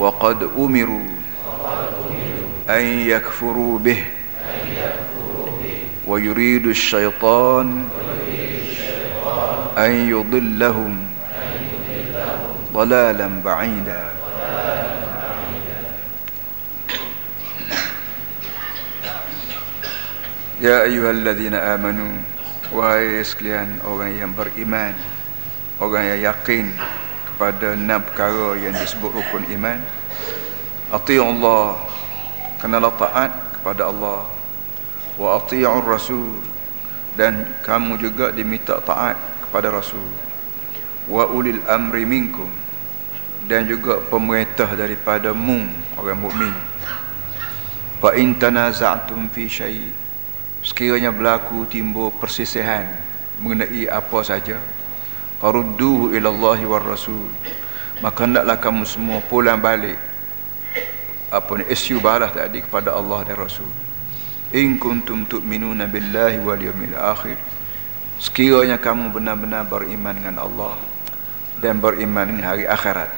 وقد أمروا أن يكفروا به ويريد الشيطان أن يضلهم ضلالا بعيدا. Ya ayyuhalladzina amanu, wahai sekalian orang yang beriman, orang yang yakin kepada 6 perkara yang disebut rukun iman. Ati'ullah, kenalah taat kepada Allah. Wa ati'ur rasul, dan kamu juga diminta taat kepada Rasul. Wa ulil amri minkum, dan juga pemerintah daripadamu orang mukmin. Fa in tanaza'tum fi syai', sekiranya berlaku timbul persisihan mengenai apa saja, farudduhu ilallahi war rasul, maka hendaklah kamu semua pulang balik isu balas tadi kepada Allah dan Rasul. In kuntum tu'minuna billahi wal yawmil akhir, sekiranya kamu benar-benar beriman dengan Allah dan beriman dengan hari akhirat.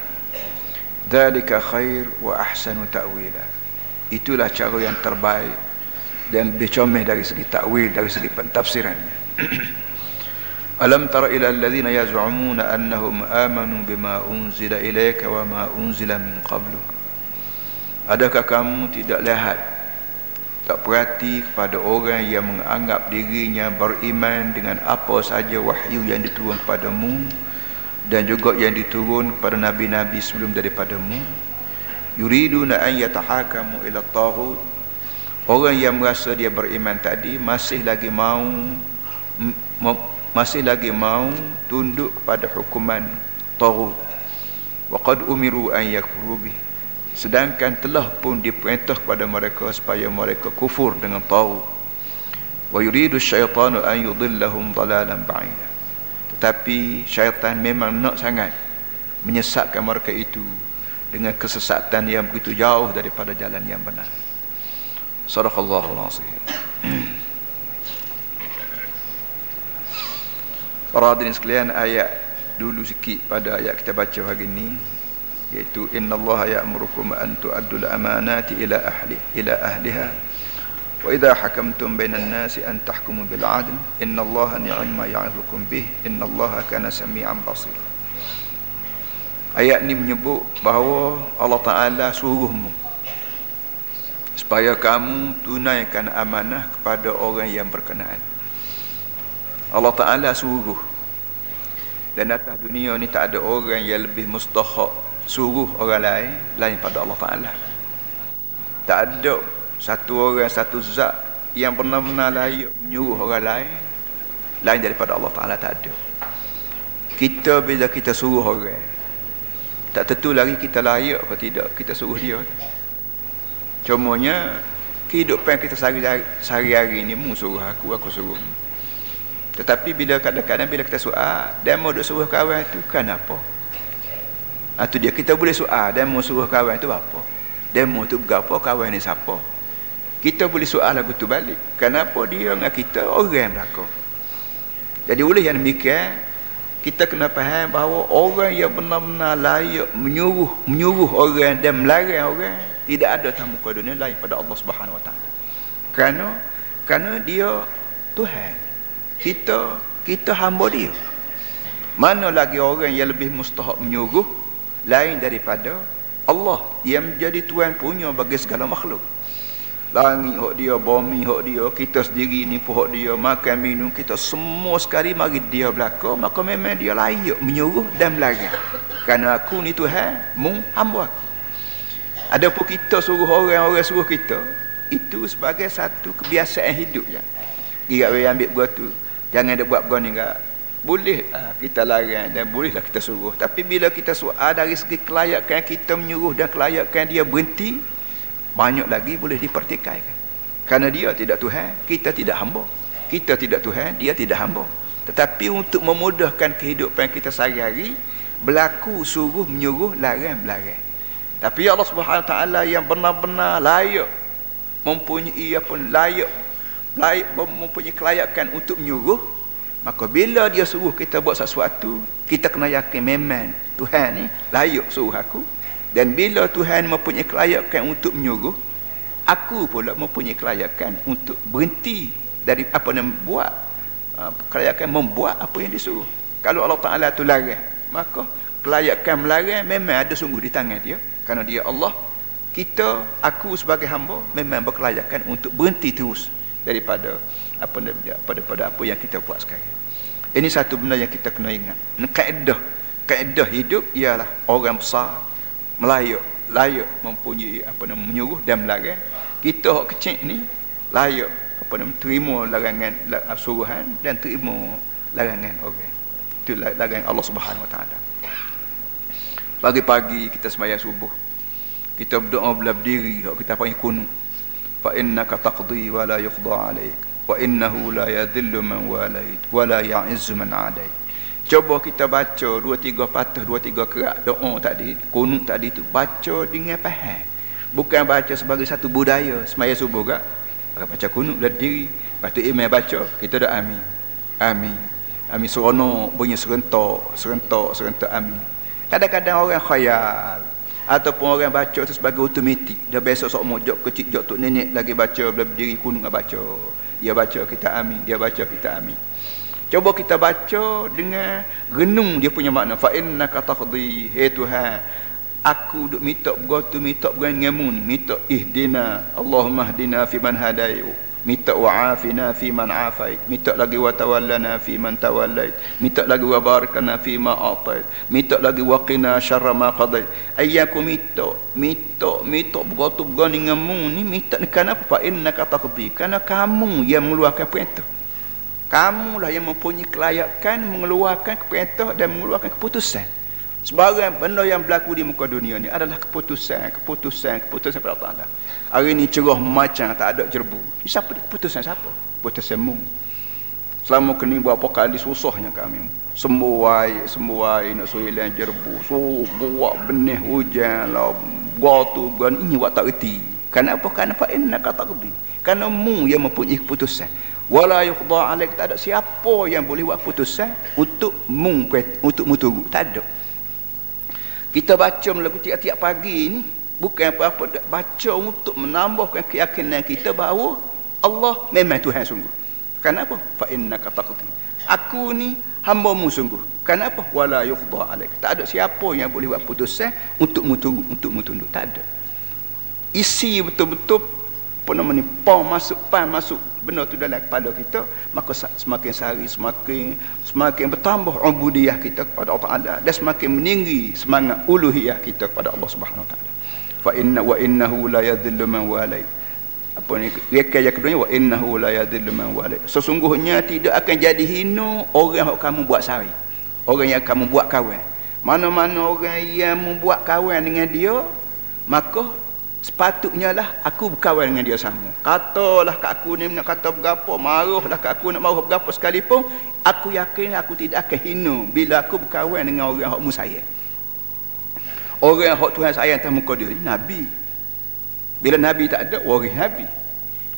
Dzalika khair wa ahsanu ta'wila, itulah cara yang terbaik dan lebih comel dari segi takwil, dari segi pentafsirannya. Alam tara ila alladhina yaz'umuna annahum amanu bima unzila ilayka wa ma unzila min qabluk. Adakah kamu tidak lihat, tak perhati kepada orang yang menganggap dirinya beriman dengan apa saja wahyu yang diturun kepadamu dan juga yang diturun kepada nabi-nabi sebelum daripadamu? Yuriduna an yatahakamu ila taghut, orang yang merasa dia beriman tadi masih lagi mau tunduk kepada hukuman taghut. Wa qad umiru an yakfuru bih, sedangkan telah pun diperintah kepada mereka supaya mereka kufur dengan taghut. Wa yuridu syaitanu an yudillahum dalalan ba'ida, tetapi syaitan memang nak sangat menyesatkan mereka itu dengan kesesatan yang begitu jauh daripada jalan yang benar. Sadaqallahul azim. Para hadirin sekalian, ayat dulu sikit pada ayat kita baca hari ini, iaitu innallaha ya'murukum an tu'addul amanati ila ahliha wa idza hakamtum bainan nasi an tahkumu bil 'adl innallaha ni'ma ya'izukum bih innallaha kana sami'an basir. Ayat ini menyebut bahawa Allah Ta'ala suruhmu supaya kamu tunaikan amanah kepada orang yang berkenaan. Allah Ta'ala suruh, dan atas dunia ni tak ada orang yang lebih mustahak suruh orang lain pada Allah Ta'ala. Tak ada satu orang, satu zat yang benar-benar layak menyuruh orang lain daripada Allah Ta'ala. Tak ada. Kita bila kita suruh orang, tak tentu lagi kita layak atau tidak kita suruh dia. Cumanya kehidupan kita sehari-hari ni mu suruh aku suruh. Tetapi bila kadang-kadang bila kita soal dan mau duk suruh kawan tu kenapa? Itu dia, kita boleh soal dan mau suruh kawan tu apa? Demo tu berapa, kawan ni siapa? Kita boleh soal lagu tu balik. Kenapa dia dengan kita orang belaka? Jadi oleh yang demikian, kita kena faham bahawa orang yang benar-benar layak menyuruh orang dan melarang orang, tidak ada atas muka dunia lain pada Allah Subhanahu Wa Taala. Kerana dia Tuhan. Kita hamba dia. Mana lagi orang yang lebih mustahak menyuruh lain daripada Allah yang menjadi Tuhan punya bagi segala makhluk. Langit hak dia, bumi hak dia, kita sendiri ni pun hak dia, makan minum kita semua sekali mari dia belaka, maka memang dia layak menyuruh dan melarang. Kerana aku ni Tuhan, mu hamba aku. Adapun kita suruh orang suruh kita, itu sebagai satu kebiasaan hidup ya. Dia ambil buat tu, jangan dia buat begini enggak. Boleh kita larang dan bolehlah kita suruh. Tapi bila kita soal dari segi kelayakan kita menyuruh dan kelayakan dia berhenti, banyak lagi boleh dipertikaikan. Kerana dia tidak Tuhan, kita tidak hamba. Kita tidak Tuhan, dia tidak hamba. Tetapi untuk memudahkan kehidupan kita sehari-hari, berlaku suruh menyuruh, larang melarang. Tapi Allah Subhanahu Taala yang benar-benar layak mempunyai mempunyai kelayakan untuk menyuruh, maka bila dia suruh kita buat sesuatu, kita kena yakin memang Tuhan ni layak suruh aku Dan bila Tuhan mempunyai kelayakan untuk menyuruh, aku pula mempunyai kelayakan untuk berhenti dari apa yang buat, kelayakan membuat apa yang disuruh. Kalau Allah Ta'ala tu larang, maka kelayakan melarang memang ada sungguh di tangan dia. Kerana dia Allah, aku sebagai hamba memang berkelayakan untuk berhenti terus daripada apa yang kita buat sekarang. Ini satu benda yang kita kena ingat. Kaedah hidup ialah orang besar layak mempunyai menyuruh dan melarang. Kita orang kecil ni layak terima larangan suruhan dan terima larangan orang. Itu larangan Allah Subhanahu Wa Taala. Pagi-pagi kita sembahyang subuh, kita berdoa bila berdiri, kita panggil kunut, fa innaka taqdi wa la yuqda alaik wa innahu la yadhillu man walait wa la ya'izzu man adait. Cuba kita baca 2-3 patah, 2-3 kerak doa tadi, kunut tadi tu, baca dengan faham. Bukan baca sebagai satu budaya sembahyang subuh gak. Baca kunut berdiri, lepas tu imam baca, kita dah amin. Amin seronok, bunyi serentak amin. Kadang-kadang orang khayal ataupun orang baca tu sebagai automatik. Dah biasa sok mojok kecil jok tok nenek lagi baca bila berdiri kunut baca. Dia baca kita amin, dia baca kita amin. Cuba kita baca dengan renung dia punya makna. Fa innaka taqdi, hai Tuhan, aku duk minta denganmu ni, minta ihdina, Allahumma hdina fi man hadai, minta wa'afina fi man afait, minta lagi wa tawallana fi man tawallait, minta lagi wa barakana fi ma atait, minta lagi wa qina syarra ma qadait. Ayyaku minta bergatu denganmu ni, minta kenapa? Fa innaka taqdi, kerana kamu yang mengeluarkan perintah. Kamulah yang mempunyai kelayakan mengeluarkan perintah dan mengeluarkan keputusan. Sebarang benda yang berlaku di muka dunia ni adalah keputusan pada Allah. Hari ni cerah macam tak ada jerbu. Ini siapa keputusan siapa? Keputusanmu. Selama kini berapa kali susahnya kami. Semua air nak suilan jerbu. So buat benih hujan lah. Gatu gan ini buat tak reti. Kenapa? Kenapa innaka taqdi? Kerana mu yang mempunyai keputusan. Wala yuqda alaik, tak ada siapa yang boleh buat keputusan untuk mu tunggu. Tak ada. Kita baca melaku tiap-tiap pagi ni bukan apa-apa, baca untuk menambahkan keyakinan kita bahawa Allah memang Tuhan sungguh. Kenapa? Fa innaka taqdi. Aku ni hamba-Mu sungguh. Kenapa? Wala yuqda alaik. Tak ada siapa yang boleh buat keputusan untuk mu tunduk. Tak ada. Isi betul-betul pan masuk benda tu dalam kepala kita, maka semakin sehari semakin bertambah ubudiyah kita kepada Allah Taala dan semakin meninggi semangat uluhiyah kita kepada Allah Subhanahu Wa Taala. Wa innahu la yadhillu man walait. Apa ni reka yang keduanya, wa innahu la yadhillu man walait. Sesungguhnya tidak akan jadi hina orang yang kamu buat sari, orang yang kamu buat kawan. Mana-mana orang yang membuat kawan dengan dia, maka sepatutnya lah aku berkawan dengan dia sama. Katalah kat aku ni nak kata berapa, marahlah kat aku nak marah berapa sekalipun, aku yakin aku tidak akan hina bila aku berkawan dengan orang yang sayang. Orang yang Tuhan sayang atas muka dia, Nabi. Bila Nabi tak ada, waris Nabi.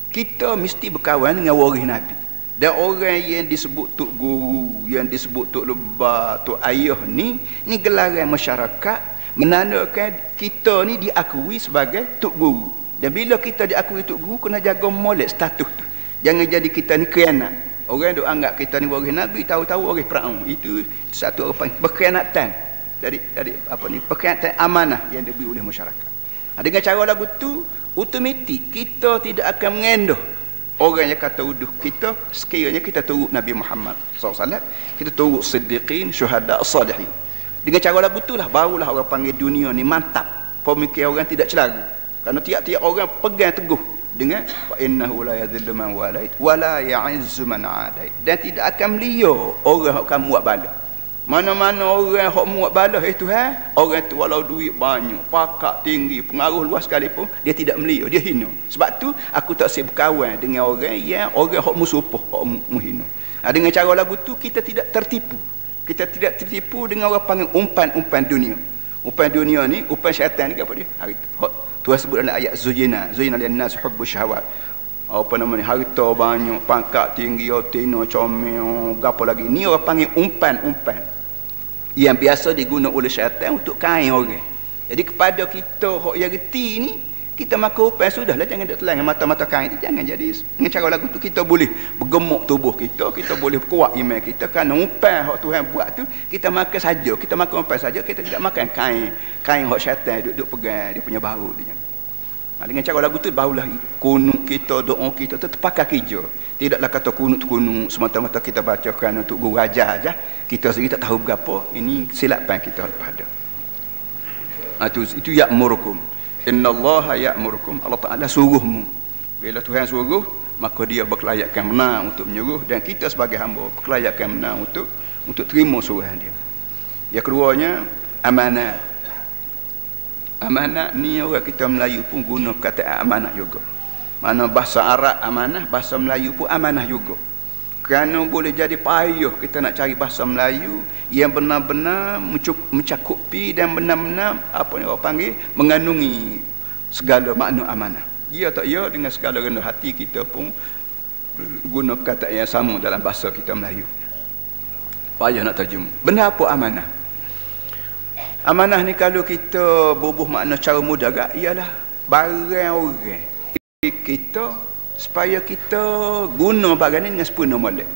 Kita mesti berkawan dengan waris Nabi. Dan orang yang disebut tok guru, yang disebut tok lebah, tok ayah ni gelaran masyarakat menandakan kita ni diakui sebagai tok guru. Dan bila kita diakui tok guru, kena jaga molek status tu. Jangan jadi kita ni khianat. Orang duk anggap kita ni waris Nabi, tahu-tahu waris Firaun. Itu satu apa, berkhianatan dari berkhianatan amanah yang diberi oleh masyarakat. Dengan cara lagu tu, automatik kita tidak akan mengendah orang yang kata uduh kita. Sekiranya kita turut Nabi Muhammad SAW, kita turut siddiqin, syuhada, salihin. Dengan cara lagu itulah barulah orang panggil dunia ni mantap. Pemikiran orang tidak celaru. Kerana tiap-tiap orang pegang teguh dengan wa innahu la yadhillu man walait wa la ya'izzu man adait. Dan tidak akan melia orang hak kamu buat bala. Mana-mana orang hak mu buat bala Tuhan, orang tu walau duit banyak, pakak tinggi, pengaruh luas sekalipun, dia tidak melia, dia hina. Sebab tu aku tak sibuk berkawan dengan orang yang hak musuh, hak mu hina. Dengan cara lagu tu kita tidak tertipu. Kita tidak tertipu dengan orang panggil umpan dunia. Umpan dunia ni, umpan syaitan ni apa dia? Tuhan sebut dalam ayat Zuyina lin-nas hubbu syahwat. Apa nama ni? Harta banyak, pangkat tinggi, otina, comel, gapo lagi. Ni orang panggil umpan. Yang biasa digunakan oleh syaitan untuk kain orang. Jadi kepada kita hok yang reti ni, kita makan upah sudahlah, jangan duk telan dengan mata-mata kain tu, jangan jadi dengan cara lagu tu kita boleh bergemuk tubuh kita boleh kuat iman kita kerana upah hok Tuhan buat tu kita makan saja, kita makan upah saja, kita tidak makan kain hok syaitan duk pegang dia punya bau tu. Dengan cara lagu tu barulah kunut kita, doa kita tu terpakai kerja. Tidaklah kata kunut semata-mata kita baca kerana untuk guru ajar aja, kita sendiri tak tahu berapa, ini silapan kita pada. Itu ya'murukum. Innallaha ya'murukum. Allah Ta'ala suruhmu. Bila Tuhan suruh, maka dia berkelayakan menang untuk menyuruh, dan kita sebagai hamba berkelayakan menang untuk terima suruhan dia. Yang keduanya, amanah. Amanah ni orang kita Melayu pun guna perkataan amanah juga. Mana bahasa Arab amanah, bahasa Melayu pun amanah juga. Kerana boleh jadi payah kita nak cari bahasa Melayu yang benar-benar mencakupi dan benar-benar apa ni orang panggil mengandungi segala makna amanah. Ya tak ya, dengan segala rendah hati kita pun guna perkataan yang sama dalam bahasa kita Melayu. Payah nak terjemah. Benar apa amanah? Amanah ni kalau kita bubuh makna cara mudah agak, ialah barang orang kita supaya kita guna barang ni dengan sempurna molek.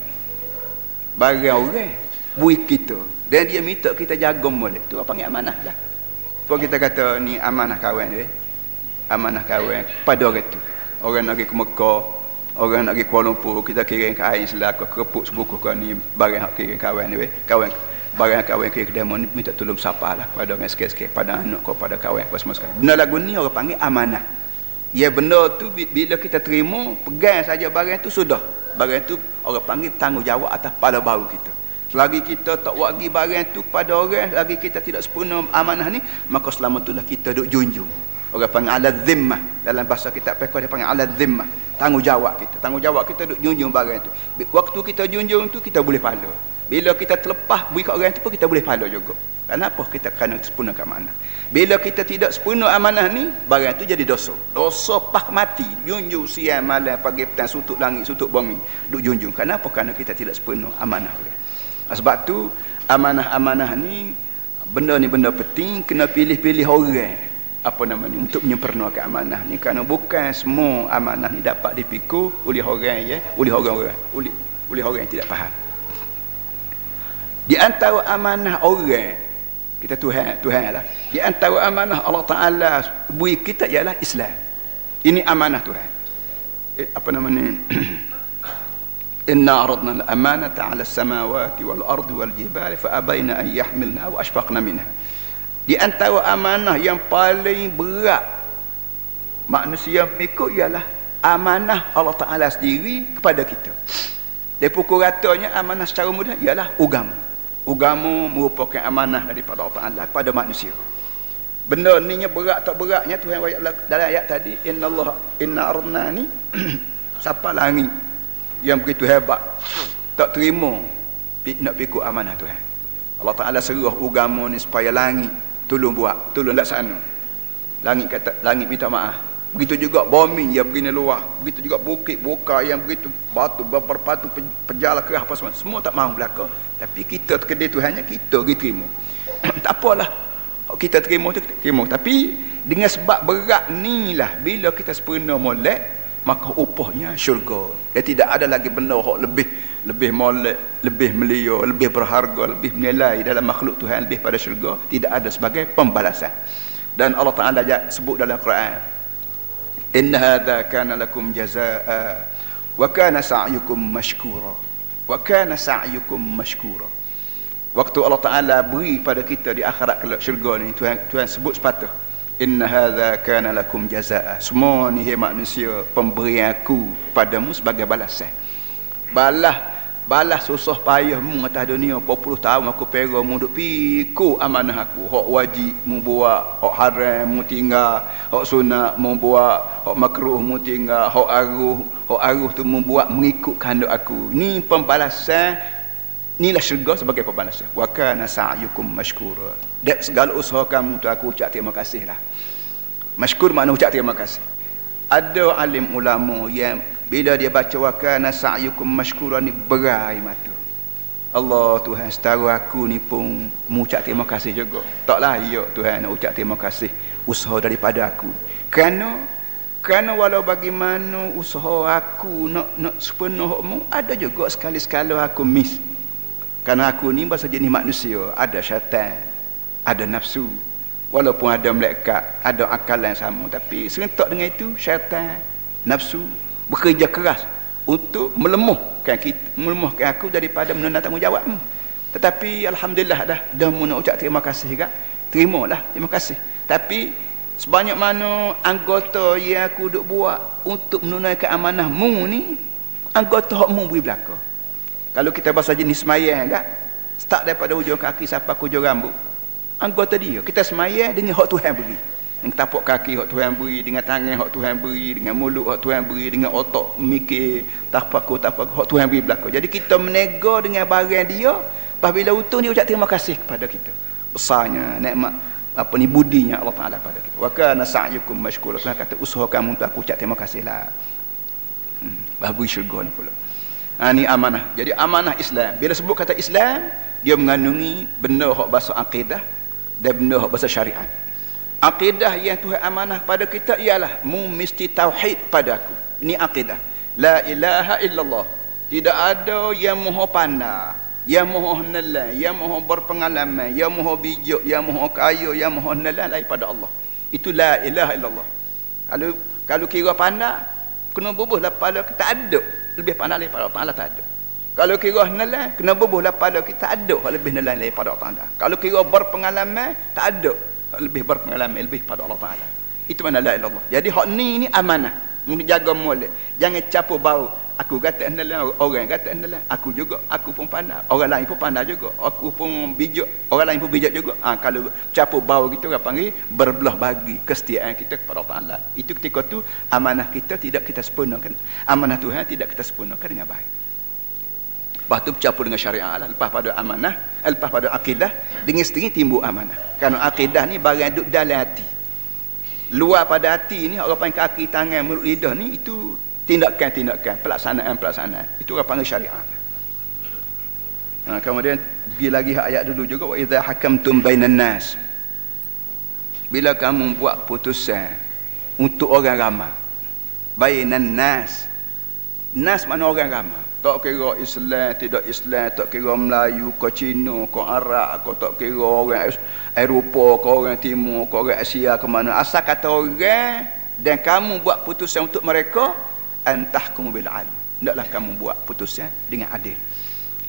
Barang orang buih kita dan dia minta kita jaga molek, tu apa panggil amanah lah. Apa kita kata ni amanah kawan dia, amanah kawan pada orang tu. Orang nak pergi ke Mekah, orang nak pergi Kuala Lumpur, kita kirim kain selaka kerepuk sebuku kau ni barang hak kirim kawan dia, kawan barang kawan kirim kedai ni minta tolong siapa lah pada orang sikit-sikit, pada anak kau, pada kawan apa semua sekali. Benda lagu ni orang panggil amanah. Ya, benda tu bila kita terima, pegang saja barang tu sudah. Barang tu orang panggil tanggungjawab atas kepala bahu kita. Selagi kita tak wagi barang tu pada orang, selagi kita tidak sempurna amanah ni, maka selama itulah kita duk junjung. Orang panggil ala zimmah. Dalam bahasa kitab fiqh dia panggil ala zimmah. Tanggungjawab kita. Tanggungjawab kita duk junjung barang tu. Waktu kita junjung tu kita boleh pahala. Bila kita terlepas beri kat orang tu pun kita boleh pahala juga. Kenapa? Kita kerana sempurnakan amanah. Bila kita tidak sempurna amanah ni, barang tu jadi dosa. Dosa pah mati. Junjung siang malam pagi petang, sutuk langit, sutuk bumi. Duk junjung. Kenapa? Kerana kita tidak sempurna amanah orang. Sebab tu amanah-amanah ni, benda ni benda penting, kena pilih-pilih orang. Apa nama ni, untuk menyempurnakan amanah ni, kerana bukan semua amanah ni dapat dipikul oleh orang ya, oleh orang yang tidak faham. Di antara amanah orang kita Tuhan lah. Di antara amanah Allah Taala beri kita ialah Islam. Ini amanah Tuhan. Apa nama ni? Inna aradna al-amanata 'ala as-samawati wal-ardi wal-jibali fa abaina an yahmilna wa ashfaqna minha. Di antara amanah yang paling berat manusia mikul ialah amanah Allah Ta'ala sendiri kepada kita. Dia pukul ratanya amanah secara mudah ialah agama. Agama merupakan amanah daripada Allah Ta'ala kepada manusia. Benda ni berat tak beratnya Tuhan dalam ayat tadi, inna aradna ni siapa langit yang begitu hebat tak terima nak pikul amanah Tuhan. Allah Ta'ala seruh agama ni supaya langit tolong buat, tolong laksana. Langit kata, langit minta maaf. Begitu juga bumi yang begini luar, begitu juga bukit buka yang begitu batu berpatu penjala kerah apa semua tak mahu belaka. Tapi kita kedai Tuhannya kita pergi terima. Tak apalah kita terima tu, kita terima. Tapi dengan sebab berat ni lah, bila kita sempurna molek, maka upahnya syurga. Dan tidak ada lagi benda yang lebih molek, lebih mulia, lebih berharga, lebih menilai dalam makhluk Tuhan lebih pada syurga. Tidak ada sebagai pembalasan. Dan Allah Ta'ala sebut dalam Quran, inna hadha kana lakum jazaa wa kana sa'yukum mashkura. Wa kana sa'yukum mashkura. Waktu Allah Ta'ala beri pada kita di akhirat kelak syurga ni, Tuhan sebut sepatah, inna hadza kana lakum jazaa. Semua ni manusia pemberian aku padamu sebagai balasan. Balas susah payahmu atas dunia 40 tahun aku pera mu duk pikul amanah aku. Hak wajib mu buat, hak haram mu tinggal, hak sunat mu buat, hak makruh mu tinggal, hak aruh tu mu buat mengikut kehendak aku. Ni pembalasan, inilah syurga sebagai pembalasan. Wa kana sa'yukum mashkura. Dan segala usaha kamu tu aku ucap terima kasih lah. Mashkur makna ucap terima kasih. Ada alim ulama yang bila dia baca wa kana sa'yukum mashkura ni berai mata. Allah Tuhan setara aku ni pun mengucap terima kasih juga. Taklah ya Tuhan nak ucap terima kasih usaha daripada aku. Kerana walau bagaimana usaha aku nak sepenuhmu, ada juga sekali-sekala aku miss. Kerana aku ni bahasa jenis manusia, ada syaitan, ada nafsu. Walaupun ada malaikat, ada akal yang sama, tapi serentak dengan itu syaitan, nafsu bekerja keras untuk melemahkan aku daripada menunaikan tanggungjawabmu. Tetapi alhamdulillah dah mau nak ucap terima kasih juga. Terimalah, terima kasih. Tapi sebanyak mana anggota yang aku duk buat untuk menunaikan amanahmu ni, anggota hakmu beri belaka. Kalau kita bahasa jenis semayang kan, start daripada hujung kaki sampai ke hujung rambut, anggota dia. Kita semayang dengan hak Tuhan beri. Dengan tapak kaki hak Tuhan beri, dengan tangan hak Tuhan beri, dengan mulut hak Tuhan beri, dengan otak mikir tapak hak Tuhan beri belaka. Jadi kita menego dengan barang dia, apabila utuh dia ucap terima kasih kepada kita. Besarnya nikmat budinya Allah Taala pada kita. Wa kana sa'yukum mashkura. Tuhan kata usaha kamu untuk aku ucap terima kasihlah. Babu syurga ni pula. Ni amanah. Jadi amanah Islam. Bila sebut kata Islam, dia mengandungi benda hak bahasa akidah dan benda hak bahasa syariat. Akidah yang Tuhan amanah pada kita ialah mu mesti tauhid pada aku. Ini akidah. La ilaha illallah. Tidak ada yang maha pandai, yang maha nelan, yang maha berpengalaman, yang maha bijak, yang maha kaya, yang maha nelan daripada Allah. Itu la ilaha illallah. Kalau kira pandai, kena bubuhlah pada kita ada lebih pandai daripada Allah Taala, tak ada. Kalau kira nelan, kena bubuhlah pada kita ada lebih nelan daripada Allah Taala. Kalau kira berpengalaman, tak ada lebih berpengalaman lebih pada Allah Taala. Itu mana la ilaha illallah. Jadi hak ni amanah. Mesti jaga molek. Jangan campur bau. Aku kata nelan, orang kata nelan. Aku juga, aku pun pandai. Orang lain pun pandai juga. Aku pun bijak, orang lain pun bijak juga. Kalau campur bau kita orang panggil berbelah bagi kesetiaan kita kepada Allah Taala. Itu ketika tu amanah kita tidak kita sempurnakan. Amanah Tuhan tidak kita sempurnakan dengan baik. Lepas tu bercampur dengan syariat lah. Lepas pada amanah, lepas pada akidah, dengan sendiri timbul amanah. Kerana akidah ni barang duduk dalam hati. Luar pada hati ni, orang panggil kaki, tangan, mulut, lidah ni, itu tindakan-tindakan, pelaksanaan. Itu orang panggil syariat. Kemudian, bila lagi ayat dulu juga, wa idza hakamtum bainan nas. Bila kamu buat putusan untuk orang ramai. Bainan nas. Nas mana orang ramai. Tak kira Islam, tidak Islam, tak kira Melayu, ke Cina, ke Arab, ke tak kira orang Eropah, ke orang Timur, ke orang Asia, ke mana. Asal kata orang, dan kamu buat putusan untuk mereka, antahkumu bil adl. Hendaklah kamu buat putusan dengan adil.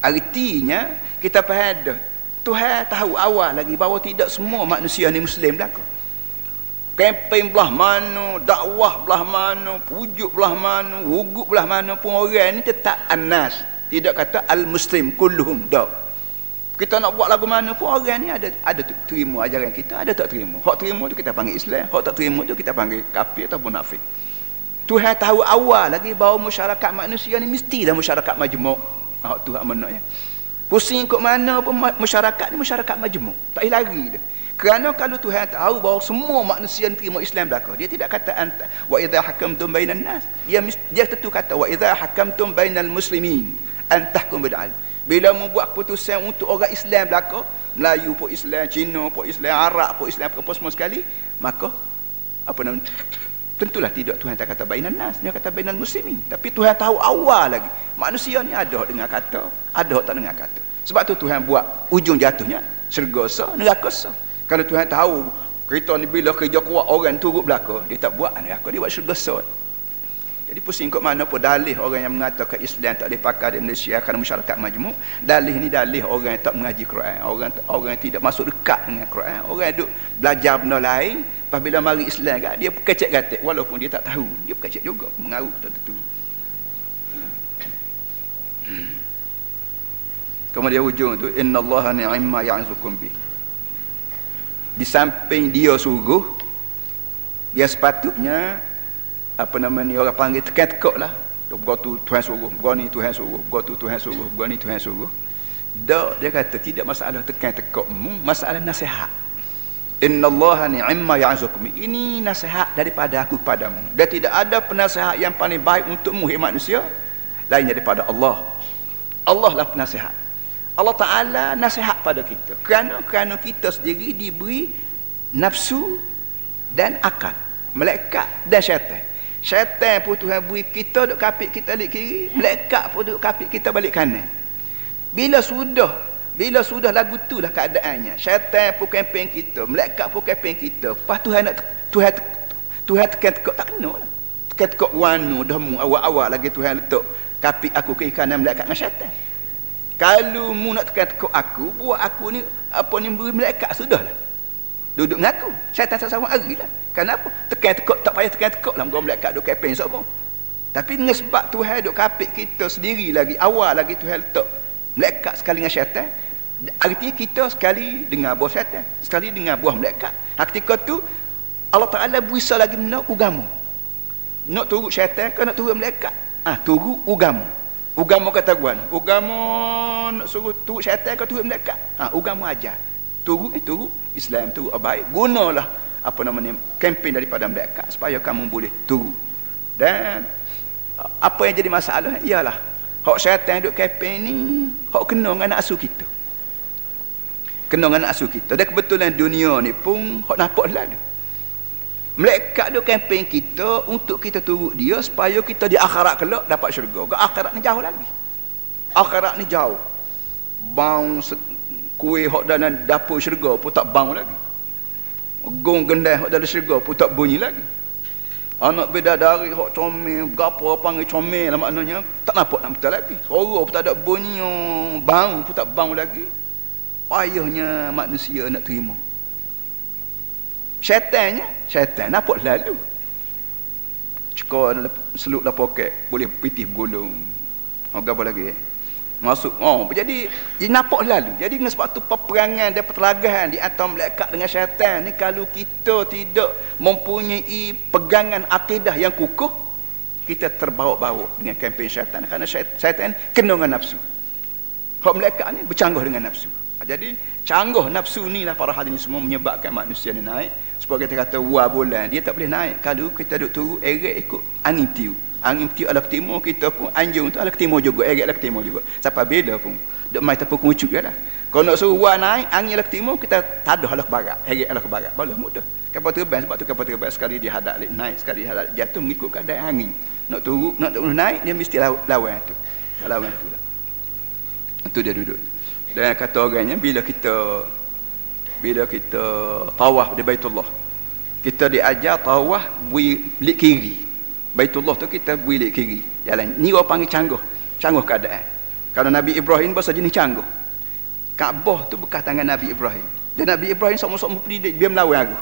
Artinya, kita faham dah. Tuhan tahu awal lagi bahawa tidak semua manusia ni Muslim belaka. Kempen belah mana, dakwah belah mana, pujuk belah mana, wuguk belah mana pun orang ni tetap annas. Tidak kata al-muslim kulluhum dak. Kita nak buat lagu mana pun orang ni ada terima ajaran kita, ada tak terima. Hak terima tu kita panggil Islam, hak tak terima tu kita panggil kafir atau munafik. Tuhan tahu awal lagi bahawa masyarakat manusia ni mestilah masyarakat majmuk. Hak tu hak maknanya. Pusing kok mana pun masyarakat ni masyarakat majmuk. Tak lari dah. Kerana kalau Tuhan tahu bahawa semua manusia terima Islam belaka, dia tidak kata anta wa idza hakamtum bainan nas. Dia tentu kata wa idza hakamtum bainal muslimin antahkum bil adl. Bila membuat keputusan untuk orang Islam belaka, Melayu pun Islam, Cina pun Islam, Arab pun Islam, apa semua sekali, maka apa nama, tentulah tidak Tuhan tak kata bainan nas, dia kata bainal muslimin. Tapi Tuhan tahu awal lagi manusia ni ada hak dengar kata, ada hak tak dengar kata. Sebab tu Tuhan buat ujung jatuhnya syurga sah, neraka sah. Kalau Tuhan tahu kita ni bila kerja kuat orang turut belaka, dia tak buat neraka, dia buat syurga sah. Jadi pusing kot mana pun dalih orang yang mengatakan Islam tak boleh pakai di Malaysia kerana masyarakat majmuk. Dalih ni dalih orang yang tak mengaji Quran, orang yang tidak masuk dekat dengan Quran, orang yang duk belajar benda lain, apabila mari Islam kan dia kecek-gatek walaupun dia tak tahu, dia kecek juga mengaruh tertentu. Kemudian hujung tu innallaha ni'ma ya'zukum bi. Di samping dia suruh, dia sepatutnya apa nama ni orang panggil tekan-tekak lah. Gua tu Tuhan suruh, gua ni Tuhan suruh, gua tu Tuhan suruh, gua ni Tuhan suruh. Dak, dia kata tidak masalah tekan-tekakmu, masalah nasihat. Innallaha ni'ma ya'zukum. Ini nasihat daripada aku kepadamu. Dan tidak ada penasihat yang paling baik untukmu hai manusia lain daripada Allah. Allah lah penasihat. Allah Ta'ala nasihat pada kita. Kerana kita sendiri diberi nafsu dan akal. Malaikat dan syaitan. Syaitan pun Tuhan beri kita duk kapit kita balik kiri. Malaikat pun duk kapit kita balik kanan. Bila sudah lagu tu lah keadaannya. Syaitan pun kempen kita. Malaikat pun kempen kita. Lepas Tuhan tekan tekuk tak kena lah. Tekan tekuk wanu dah awal-awal lagi Tuhan letak kapit aku ke kanan malaikat dengan syaitan. Kalau mu nak tekan tekuk aku, buat aku ni apa ni beri malaikat sudahlah. Duduk dengan aku. Syaitan sama-sama hari lah. Kenapa? Tekan tekuk tak payah tekan tekuk lah. Muka malaikat duk kepeng semua. Tapi dengan sebab Tuhan duk kapit kita sendiri lagi, awal lagi Tuhan letak malaikat sekali dengan syaitan. Artinya kita sekali dengan buah syaitan, sekali dengan buah malaikat. Ketika tu Allah Ta'ala berisa lagi nak ugamu. Nak turut syaitan ke nak turut malaikat? Turut ugamu. Ugamu kata guan. Ugamu nak suruh turut syaitan ke turut malaikat? Ugamu ajar. Turut Islam, turut baik. Gunalah apa namanya kempen daripada malaikat supaya kamu boleh turut. Dan apa yang jadi masalah ialah hak syaitan duk kempen ni hak kena dengan nafsu kita. Kena dengan nafsu kita. Dan kebetulan dunia ni pun hak nampak lalu. Malaikat duk kempen kita untuk kita turut dia supaya kita di akhirat kelak dapat syurga. Ke akhirat ni jauh lagi. Akhirat ni jauh. Bang kuih hak dalam dapur syurga pun tak bang lagi. Gong gendai hak dalam syurga pun tak bunyi lagi. Anak bidadari hak comel, gapo panggil comel lah maknanya tak nampak nak betul lagi. Suara pun tak ada bunyi, bang pun tak bang lagi. Payahnya manusia nak terima. Syaitan nampak lalu. Cekor seluk dalam poket boleh pitih gulung. Apa lagi? Masuk. Jadi nampak lalu. Jadi dengan sebab tu peperangan dan pertelagahan di antara malaikat dengan syaitan ni, kalau kita tidak mempunyai pegangan akidah yang kukuh, kita terbawa-bawa dengan kempen syaitan. Kerana syaitan kena dengan nafsu. Hak malaikat ni bercanggah dengan nafsu. Jadi canggah nafsu ni lah para hadirin semua menyebabkan manusia ni naik. Sebab kita kata wah bulan dia tak boleh naik kalau kita duduk turun eret ikut angin tiu. Angin tiu ala ke timur, kita pun anjung tu ala ke timur juga, eret ala ke timur juga. Sampai bila pun duk mai tepuk kuncup jelah. Kalau nak suruh wah naik angin ala ke timur, kita tadah ala ke barat, eret ala ke barat. Balah mudah. Kapal terbang, sebab tu kapal terbang sekali dia hadap naik, sekali dia hadap jatuh mengikut keadaan angin. Nak turun naik dia mesti lawan tu. Lawan tu lah. Itu dia duduk. Dan kata orangnya bila kita tawaf di Baitullah, kita diajar tawaf belik kiri. Baitullah tu kita belik kiri jalan. Ni orang panggil canggah keadaan. Kalau Nabi Ibrahim bahasa jenis canggah. Kaabah tu bekas tangan Nabi Ibrahim. Dan Nabi Ibrahim sama-sama pergi dia melawan aku.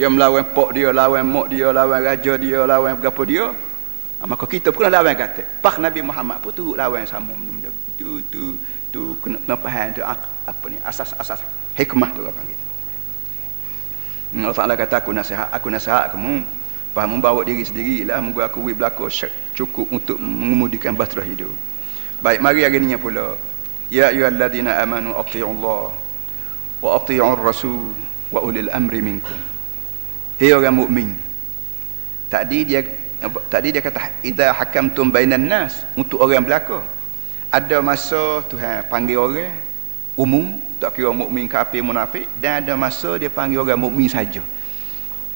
Dia melawan pok dia, lawan mak dia, lawan raja dia, lawan berapa dia. Maka kita pun lawan kata. Pak Nabi Muhammad pun turut lawan sama benda. Tu kena faham tu apa ni asas hikmah tu orang panggil. Allah Taala kata aku nasihat kamu faham membawa diri sendirilah, moga aku berlaku cukup untuk mengemudikan bahtera hidup. Baik, mari hari ini pula ya ayyuhalladzina amanu atti'ullah wa atti'ur rasul wa ulil amri minkum. Hei orang mukmin, tadi dia kata idza hakamtum bainan nas, untuk orang belaka. Ada masa Tuhan panggil orang umum, tak kira mukmin, kafir, munafik, dan ada masa dia panggil orang mukmin saja.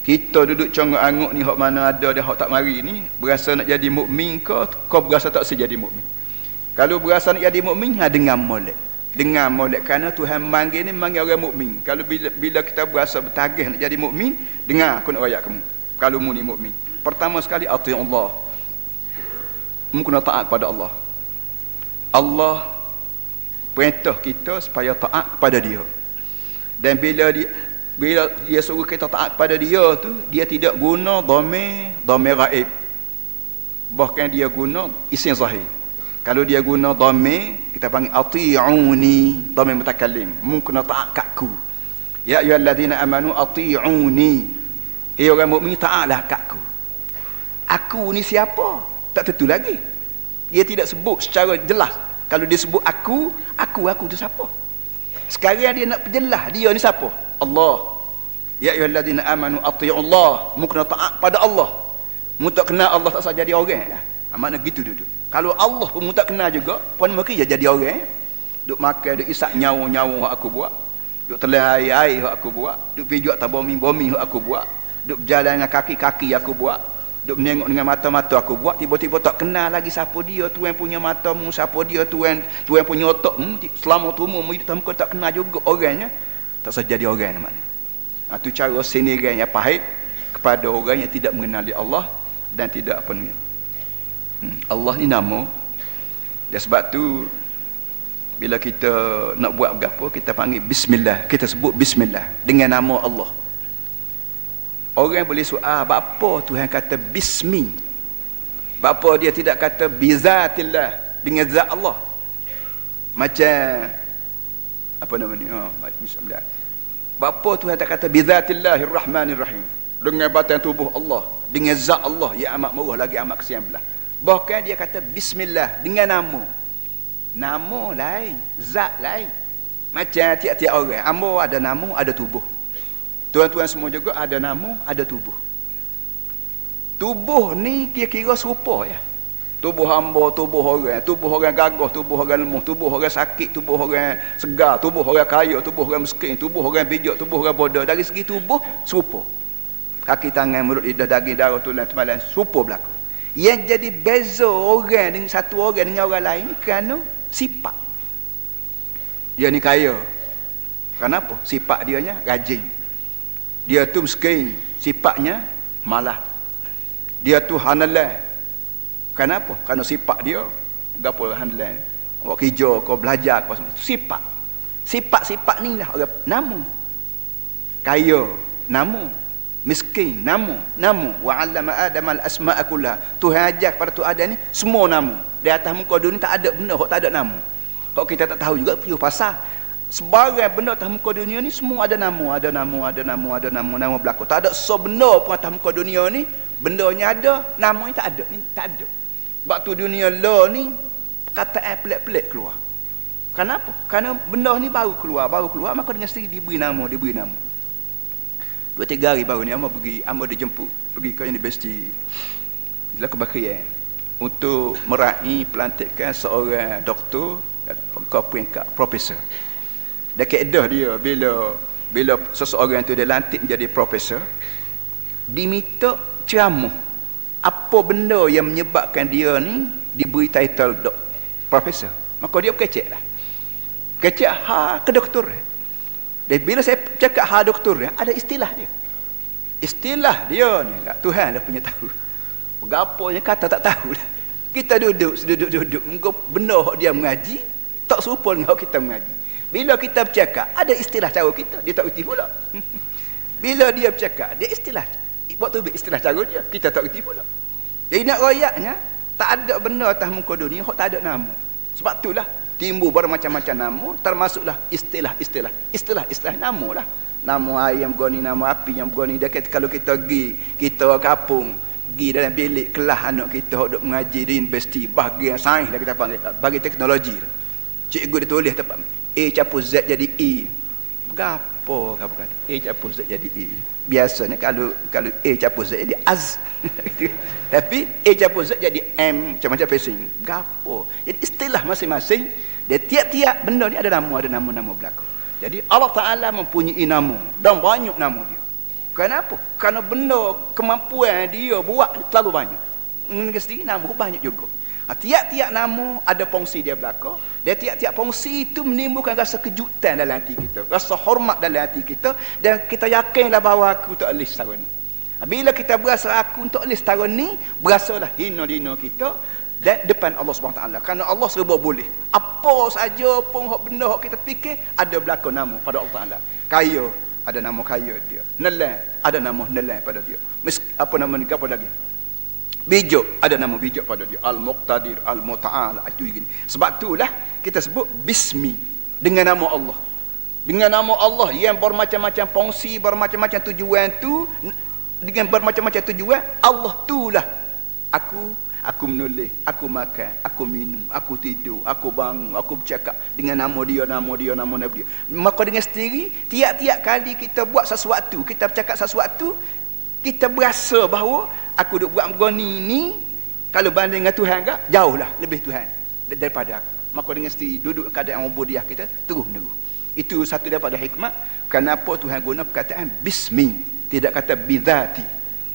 Kita duduk congok-angok ni hak mana ada dia hak tak mari ni, berasa nak jadi mukmin ke kau berasa tak sejadi mukmin. Kalau berasa nak jadi mukmin, dengar molek. Dengar molek kerana Tuhan manggil ni manggil orang mukmin. Kalau bila kita berasa bertagih nak jadi mukmin, dengar aku nak royak kamu. Kalau mu ni mukmin, pertama sekali ati Allah. Mu kena taat kepada Allah. Allah perintah kita supaya taat kepada dia. Dan bila dia suruh kita taat kepada dia tu, dia tidak guna dhamir ghaib. Bahkan dia guna isim zahir. Kalau dia guna dhamir, kita panggil ati'uni, dhamir mutakallim. Mungkin taat katku. Ya ayyuhalladzina amanu ati'uni. Orang mukmin taatlah katku. Aku ni siapa? Tak tentu lagi. Dia tidak sebut secara jelas. Kalau dia sebut aku tu siapa? Sekarang dia nak perjelas dia ni siapa? Allah. Ya ayyuhalladzina amanu atti'ullah. Mu kena taat pada Allah. Mu tak kenal Allah tak saja jadi orang lah. Makna gitu duduk. Kalau Allah pun mu tak kenal juga, pun mungkin dia jadi orang. duk makan, duk isak nyawa-nyawa hak aku buat, duk telan air-air hak aku buat, duk pijak atas bumi hak aku buat, duk berjalan dengan kaki-kaki aku buat, duk menengok dengan mata-mata aku buat, tiba-tiba tak kenal lagi siapa dia, tuan punya matamu, siapa dia, tuan punya otakmu, selama tu umur hidup kamu tak kenal juga orangnya, tak usah jadi orang namanya. Itu cara sendirian yang pahit kepada orang yang tidak mengenali Allah dan tidak apa ni. Allah ni nama. Dan sebab tu bila kita nak buat apa, kita panggil bismillah, kita sebut bismillah dengan nama Allah. Orang boleh soal, apa Tuhan kata bismi? Apa dia tidak kata bizatillah, dengan zat Allah? Macam apa namanya? Bismillah. Apa Tuhan tak kata bizatillah-r-rahmanir-rahim? Dengan batang tubuh Allah, dengan zat Allah yang amat murah lagi amat kesian belah. Bahkan dia kata bismillah dengan nama. Nama lain, zat lain. Macam tiap-tiap orang, hamba ada nama, ada tubuh. Tuan-tuan semua juga ada nama, ada tubuh. Tubuh ni kira-kira serupa ya. Tubuh hamba, tubuh orang gagah, tubuh orang lemah, tubuh orang sakit, tubuh orang segar, tubuh orang kaya, tubuh orang miskin, tubuh orang bijak, tubuh orang bodoh. Dari segi tubuh serupa. Kaki, tangan, mulut, lidah, daging, darah, tulang, temalan serupa berlaku. Yang jadi beza orang dengan satu orang dengan orang lain ni kerana sifat. Dia ni kaya. Kenapa? Sifat dia nya rajin. Dia tu miskin, sifatnya malah. Dia tu hanalan. Kenapa? Kerana sifat dia gapo hanalan. Awak kerja, kau belajar, kau semua. Sifat. Sifat-sifat ni lah orang nama. Kaya, nama. Miskin, nama. Wa 'allama Adam al-asma'a kullaha. Tuhan ajar kepada tu Adam ni semua nama. Di atas muka dunia tak ada benda hok tak ada nama. Hok kita tak tahu juga piu pasal. Sebarang benda atas muka dunia ni semua ada nama, nama berlaku. Tak ada benda pun atas muka dunia ni bendanya ada, namanya tak ada. Ni tak ada. Sebab tu dunia law ni perkataan pelik-pelik keluar. Kenapa? Kerana benda ni baru keluar, maka dengan sendiri diberi nama. 2-3 hari baru ni hamba dijemput pergi ke universiti Bila Kebakian untuk meraih pelantikan seorang doktor ke peringkat profesor. Dan kaedah dia bila seseorang tu dia lantik menjadi profesor, diminta ceramah apa benda yang menyebabkan dia ni diberi title profesor. Maka dia kecek ke doktor. Dan bila saya cakap doktor, ada istilah dia. Istilah dia ni Tuhan dah punya tahu. Berapanya kata tak tahu. Kita duduk muka benda hak dia mengaji tak serupa dengan hak kita mengaji. Bila kita bercakap, ada istilah cara kita, dia tak reti pula. Bila dia bercakap, dia istilah. Waktu istilah cara dia, kita tak reti pula. Jadi nak royaknya, tak ada benda atas muka dunia hak tak ada nama. Sebab itulah timbul bermacam-macam nama, termasuklah istilah nama lah. Nama air yang begini, nama api yang begini. Dia kata kalau kita kapung, pergi dalam bilik kelas anak kita duk mengaji di universiti, bahagian sains dah kita panggil, bagi teknologi. Cikgu dia tulis tempat A campur Z jadi E. Gapo kau kata? A campur Z jadi E. Biasanya kalau A campur Z jadi Az. Tapi A campur Z jadi M, macam-macam passing. Gapo? Jadi istilah masing-masing, dia tiap-tiap benda ni ada nama berlaku. Jadi Allah Taala mempunyai nama dan banyak nama dia. Kenapa? Kerana benda kemampuan dia buat terlalu banyak. Dengan sendiri nama banyak juga. Tiap-tiap nama ada fungsi dia berlaku. Dan tiap-tiap fungsi itu menimbulkan rasa kejutan dalam hati kita, rasa hormat dalam hati kita, dan kita yakinlah bahawa aku tak boleh setara ni. Bila kita berasa aku tak boleh setara ni, berasalah hina-hina kita dan depan Allah SWT. Kerana Allah serba boleh. Apa saja pun benda yang kita fikir, ada berlaku nama pada Allah Taala. Kaya, ada nama kaya dia. Nelan, ada nama nelan pada dia. Apa nama ni, apa lagi? Bijak, ada nama bijak pada dia. Al-Muqtadir, Al-Muta'al, itu gini. Sebab itulah kita sebut bismi, dengan nama Allah. Dengan nama Allah yang bermacam-macam fungsi, bermacam-macam tujuan tu, dengan bermacam-macam tujuan, Allah itulah aku menulis, aku makan, aku minum, aku tidur, aku bangun, aku bercakap dengan nama dia. Maka dengan sendiri, tiap-tiap kali kita buat sesuatu, kita bercakap sesuatu, kita berasa bahawa aku duk buat begini ni, kalau banding dengan Tuhan ke, jauhlah lebih Tuhan daripada aku. maka dengan sendiri duduk keadaan ubudiyah kita terus menerus. Itu satu daripada hikmah kenapa Tuhan guna perkataan bismi, tidak kata bidzati.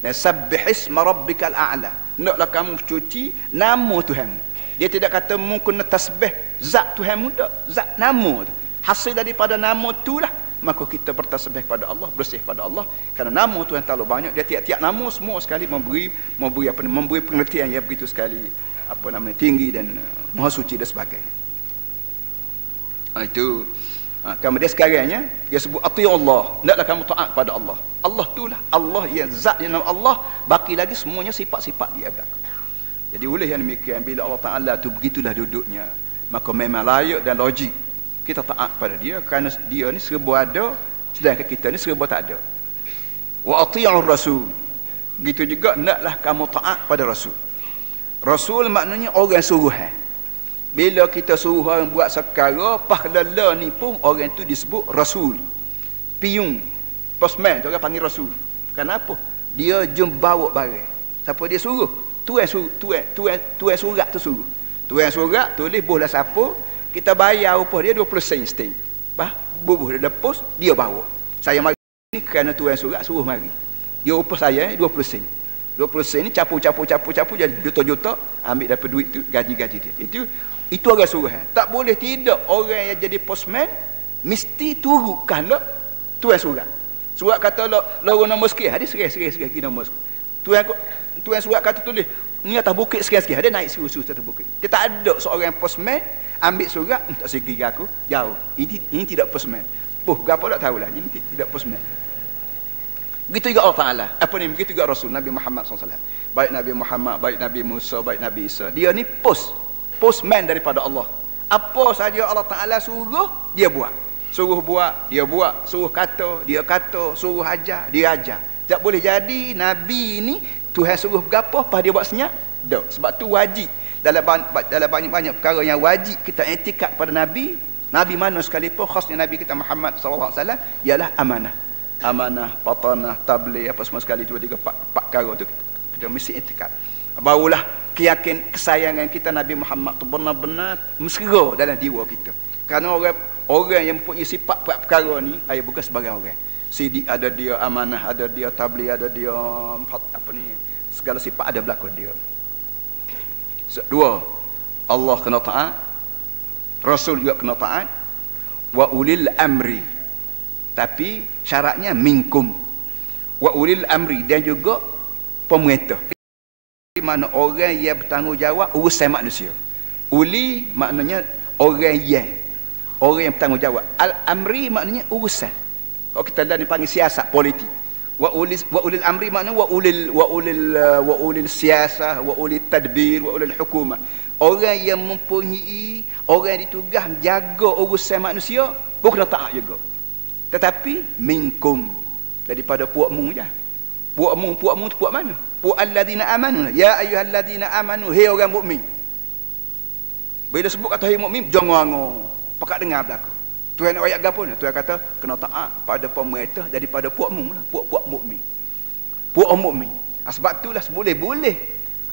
Dan sabbih isma rabbikal a'la. Hendaklah kamu cuci nama Tuhanmu. Dia tidak kata mungkin tasbih zat Tuhanmu, tak, zat nama tu. Hasil daripada nama itulah maka kita bertasbih pada Allah, bersih pada Allah, kerana nama Tuhan terlalu banyak. Dia tiap-tiap nama semua sekali memberi pengertian yang begitu sekali tinggi dan maha suci dan sebagainya. Itu kemudian sekarangnya dia sebut ati Allah, hendaklah kamu taat pada Allah. Allah itulah Allah yang zat yang nama Allah, baki lagi semuanya sifat-sifat dia belaka. Jadi oleh yang demikian bila Allah Taala tu begitulah duduknya, maka memang layak dan logik kita taat pada dia, kerana dia ni serba ada sedangkan kita ni serba tak ada. Wa ati'ur rasul, begitu juga hendaklah kamu taat pada rasul. Rasul maknanya orang suruhan. Bila kita suruh orang buat sekara, pahlala ni pun orang tu disebut rasul. Piung, postman tu orang panggil rasul. Kenapa? Dia jom bawa barang. Siapa dia suruh? Tuan surat tu suruh. Tuan surat tulis bohlah siapa, kita bayar upah dia 20 sen seteng. Bubuh dia pos, dia bawa. Saya mari ni kerana tuan surat suruh mari. Dia upah saya 20 sen. 20 sen ni capu jadi juta-juta, ambil dapat duit tu, gaji-gaji dia. Itu orang suruhan. Tak boleh tidak orang yang jadi postman mesti turut kehendak tuan surat. Surat kata lorong nombor sekian, dia serai pergi nombor sekian. Tuan surat kata tulis ni atas bukit sekian-sekian, dia naik suruh atas bukit. Dia tak ada seorang postman ambil surat tak segi aku jauh. Ini tidak postman. Berapa tak tahulah. Ini tidak postman. Begitu juga Allah Taala. Apa ni? Begitu juga Rasul Nabi Muhammad SAW. Baik Nabi Muhammad, baik Nabi Musa, baik Nabi Isa. Dia ni postman daripada Allah. Apa saja Allah Taala suruh, dia buat. Suruh buat, dia buat. Suruh kata, dia kata. Suruh ajar, dia ajar. Tak boleh jadi Nabi ni Tuhan suruh berapa, apa dia buat senyap? Tak. Sebab tu wajib. Dalam banyak-banyak perkara yang wajib kita etikad pada Nabi mana sekalipun, khasnya Nabi kita Muhammad SAW, ialah amanah, batanah, tabligh, apa semua sekali, 2, 3, 4 perkara tu kita mesti etikad. Barulah kesayangan kita Nabi Muhammad tu benar-benar mesra dalam jiwa kita. Kerana orang yang mempunyai sifat perkara ni, bukan sebagai orang. Sidik ada dia, amanah ada dia, tabligh ada dia, segala sifat ada berlaku dia. Dua, Allah kena taat, Rasul juga kena taat, wa ulil amri, tapi syaratnya minkum, wa ulil amri, dan juga pemerintah, di mana orang yang bertanggungjawab urusan manusia. Uli maknanya orang yang bertanggungjawab. Al-amri maknanya urusan. Kalau kita dah dipanggil siasat politik. Wa ulil amri makna wa ulil siasah, wa ulil tadbir, wa ulil hukumah. Orang yang mempunyai, orang yang ditugas menjaga urusan manusia, bukan taat juga. Tetapi minkum, daripada puakmu je. Puakmu tu puak mana? Puak alladzina amanu. Ya ayyuhalladzina amanu, hei orang mukmin. Bila sebut kata hei mukmin, jangan pakat dengar belaka. Tuhan ayat gapo ni? Tuhan kata kena taat pada pemerintah daripada puakmu lah, puak mukmin. Puak mukmin. Sebab itulah boleh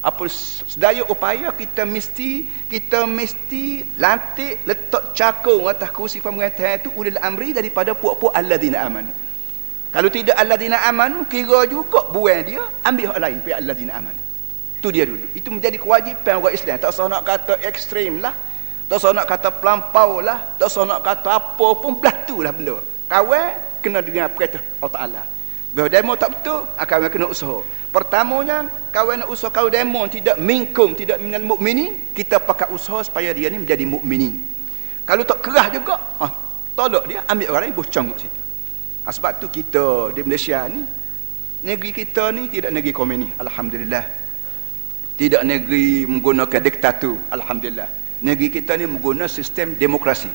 apa sedaya upaya kita mesti lantik letak cakung atas kursi pemerintahan itu ulil amri daripada puak-puak alladzina amanu. Kalau tidak alladzina amanu, kira juga buang dia, ambil hak lain pihak alladzina amanu. Tu dia dulu. Itu menjadi kewajipan orang Islam. Tak usah nak kata ekstrim lah, tak usah nak kata pelampau lah, tak usah nak kata apa pun, belah tu lah benda. Kawan kena dengar perintah Allah Ta'ala. Bila demo tak betul, kawan kena usaha. Pertamanya, kawan nak usaha, kalau demo tidak minkum, tidak minal mukminin, kita pakai usaha supaya dia ni menjadi mukminin. Kalau tak kerah juga, tolak dia, ambil orang lain, bocong kat situ. Sebab tu kita di Malaysia ni, negeri kita ni tidak negeri komunis, alhamdulillah. Tidak negeri menggunakan diktator, alhamdulillah. Negeri kita ni menggunakan sistem demokrasi.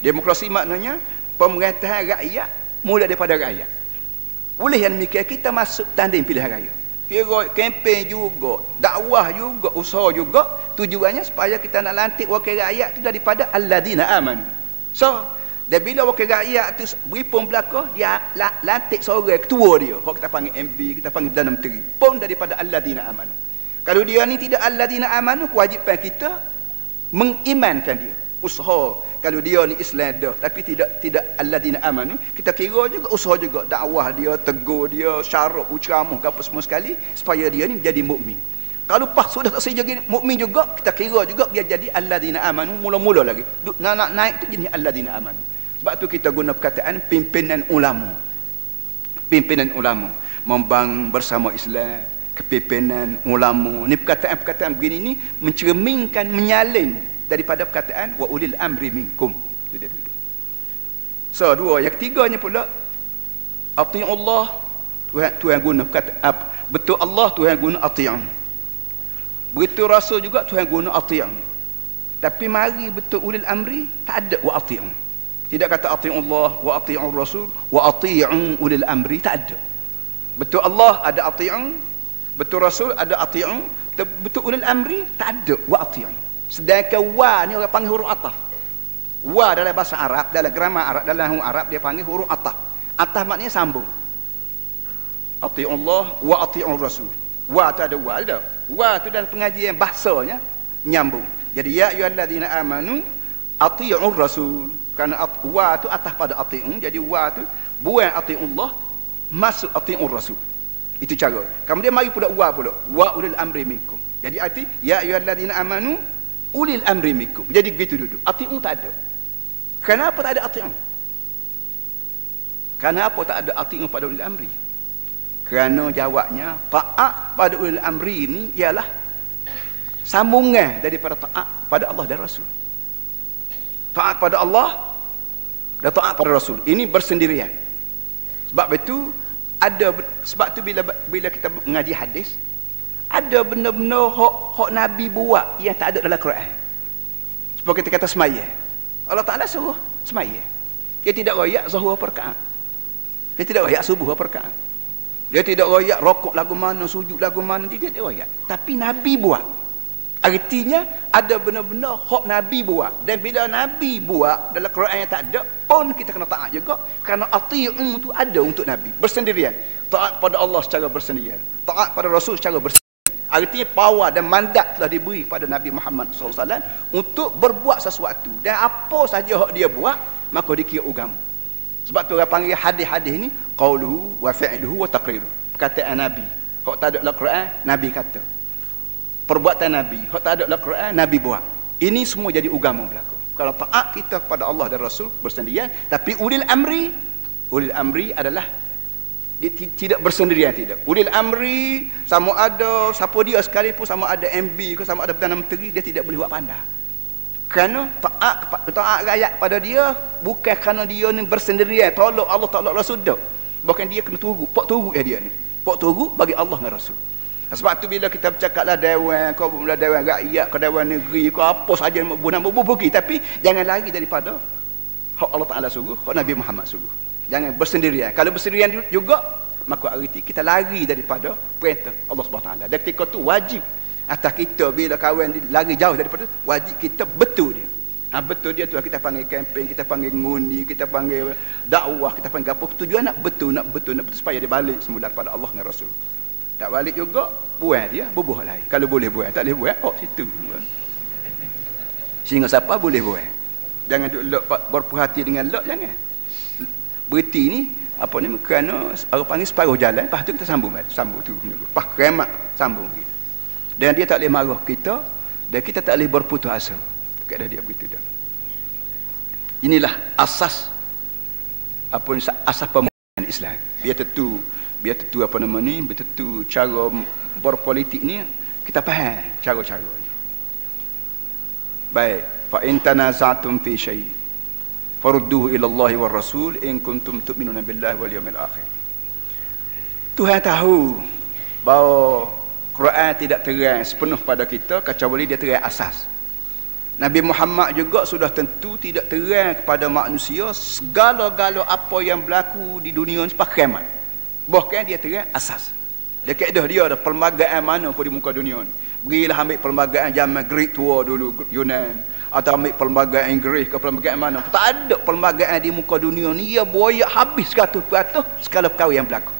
Demokrasi maknanya pemerintahan rakyat mula daripada rakyat. Oleh yang demikian kita masuk tanding pilihan raya. Kira kempen juga, dakwah juga, usaha juga, tujuannya supaya kita nak lantik wakil rakyat tu daripada alladzina amanu. So, dan bila wakil rakyat tu beri pun belakang, dia lantik seorang ketua dia. Kalau kita panggil MB, kita panggil Perdana Menteri, pun daripada alladzina amanu. Kalau dia ni tidak alladzina amanu, kewajipan kita mengimankan dia. Usaha kalau dia ni Islam dah tapi tidak alladzina amanu, kita kira juga usaha juga dakwah dia, tegur dia, syarat ceramah apa semua sekali supaya dia ni jadi mukmin. Kalau pas sudah tak jadi mukmin juga, kita kira juga dia jadi alladzina amanu mula-mula lagi. Nak naik tu jenis alladzina amanu. Sebab tu kita guna perkataan pimpinan ulama. Pimpinan ulama membangun bersama Islam, kepimpinan ulama. Ni perkataan begini ni mencerminkan, menyalin daripada perkataan wa ulil amri minkum. Itu dia dulu. So, dua. Yang ketiganya pula, ati'ullah, Tuhan guna perkataan, betul Allah Tuhan guna ati'un. Begitu Rasul juga Tuhan guna ati'un. Tapi mari betul ulil amri, tak ada wa ati'un. Tidak kata ati'ullah wa ati'ur Rasul wa ati'un ulil amri, tak ada. Betul Allah ada ati'un, betul Rasul ada ati'un, betul ulil amri tak ada wa ati'un. Sedangkan wa ni orang panggil huruf ataf. Wa dalam bahasa Arab, dalam grammar Arab, dalam huruf Arab dia panggil huruf ataf. Ataf maknanya sambung. Ati'ullah wa ati'ur Rasul. Wa tu ada wa, ada. Wa tu dalam pengajian bahasanya nyambung. Jadi ya ayyuhalladzina amanu ati'ur Rasul. Kerana wa tu ataf pada ati'un, jadi wa tu buang ati'ullah masuk ati'ur Rasul. Itu cara. Kemudian mari pula wa ulil amri minkum. Jadi arti ya ayyuhalladzina amanu ulil amri minkum. Jadi begitu duduk. Ati'un tak ada. Kenapa tak ada ati'un? Kenapa tak ada ati'un pada ulil amri? Kerana jawabnya taat pada ulil amri ini ialah sambungan daripada taat pada Allah dan Rasul. Taat pada Allah dan taat pada Rasul. Ini bersendirian. Sebab itu sebab tu bila kita mengaji hadis, ada benda-benda hak Nabi buat yang tak ada dalam Quran. Seperti kita kata semaya. Allah Ta'ala suruh semaya. Dia tidak royak zuhur perkaat. Dia tidak royak subuh perkaat. Dia tidak royak rokok lagu mana, sujud lagu mana. Dia tidak royak. Tapi Nabi buat. Artinya ada benda-benda hak Nabi buat. Dan bila Nabi buat dalam Quran yang tak ada pun kita kena taat juga. Kerana ati'un tu ada untuk Nabi. Bersendirian. Taat pada Allah secara bersendirian. Taat pada Rasul secara bersendirian. Artinya power dan mandat telah diberi pada Nabi Muhammad SAW untuk berbuat sesuatu. Dan apa saja hak dia buat, maka dikira agama. Sebab tu orang panggil hadis-hadis ni qauluhu wa fi'luhu wa taqriruhu. Perkataan Nabi. Hak tak ada dalam Quran, Nabi kata. Perbuatan Nabi. Hak tak ada dalam Quran, Nabi buat. Ini semua jadi agama berlaku. Kalau taat kita kepada Allah dan Rasul bersendirian, tapi ulil amri adalah dia tidak bersendirian, tidak. Ulil amri sama ada siapa dia sekalipun, sama ada MB ke sama ada Perdana Menteri, dia tidak boleh buat pandai. Kerana taat rakyat pada dia bukan kerana dia ni bersendirian tolak Allah tolak Rasul dah. Bukan dia kena tunggu, pak tunggu dia ni. Pak tunggu bagi Allah dan Rasul. Sebab tu bila kita bercakaplah dewan, kau mula dewan rakyat, kau dewan negeri, kau apa saja pergi, tapi jangan lari daripada hak Allah Taala suruh, hak Nabi Muhammad suruh. Jangan bersendirian. Kalau bersendirian juga, maka arti kita lari daripada perintah Allah Subhanahu Taala. Dan ketika tu wajib atas kita bila kawan lari jauh daripada tu, wajib kita betul dia. Betul dia tu kita panggil kempen, kita panggil ngundi, kita panggil dakwah, kita panggil apa. Tujuan nak betul supaya dia balik semula kepada Allah dan Rasul. Tak balik juga, buang dia, bubuh lain. Kalau boleh buang, tak boleh buang, situ. Sehingga siapa boleh buang. Jangan duk lok berpuas hati dengan lok, jangan. Berhenti ni apa ni, kerana orang panggil separuh jalan, lepas tu kita sambung tu, lepas keremat sambung gitu. Dan dia tak boleh marah kita, dan kita tak boleh berputus asa. Keadaan dia begitu dah. Inilah asas asas pembangunan Islam. Biar tentu apa nama ni, biar tentu cara berpolitik ni kita faham cara-cara. Baik, fa in tanaza'tum fi syai' farudduhu ila Allah wa Rasul in kuntum tu'minuna billahi wal yawmil akhir. Tuhan tahu bahawa Quran tidak terang sepenuh pada kita kecuali dia terang asas. Nabi Muhammad juga sudah tentu tidak terang kepada manusia segala-gala apa yang berlaku di dunia ni sampai kiamat. Bahkan dia terang asas. Dia kaedah dia ada perlembagaan mana pun di muka dunia ni. Berilah ambil perlembagaan zaman Greek tua dulu, Yunan, atau ambil perlembagaan Inggeris ke perlembagaan mana. Tak ada perlembagaan di muka dunia ni, ia boyak habis 100% segala perkara yang berlaku.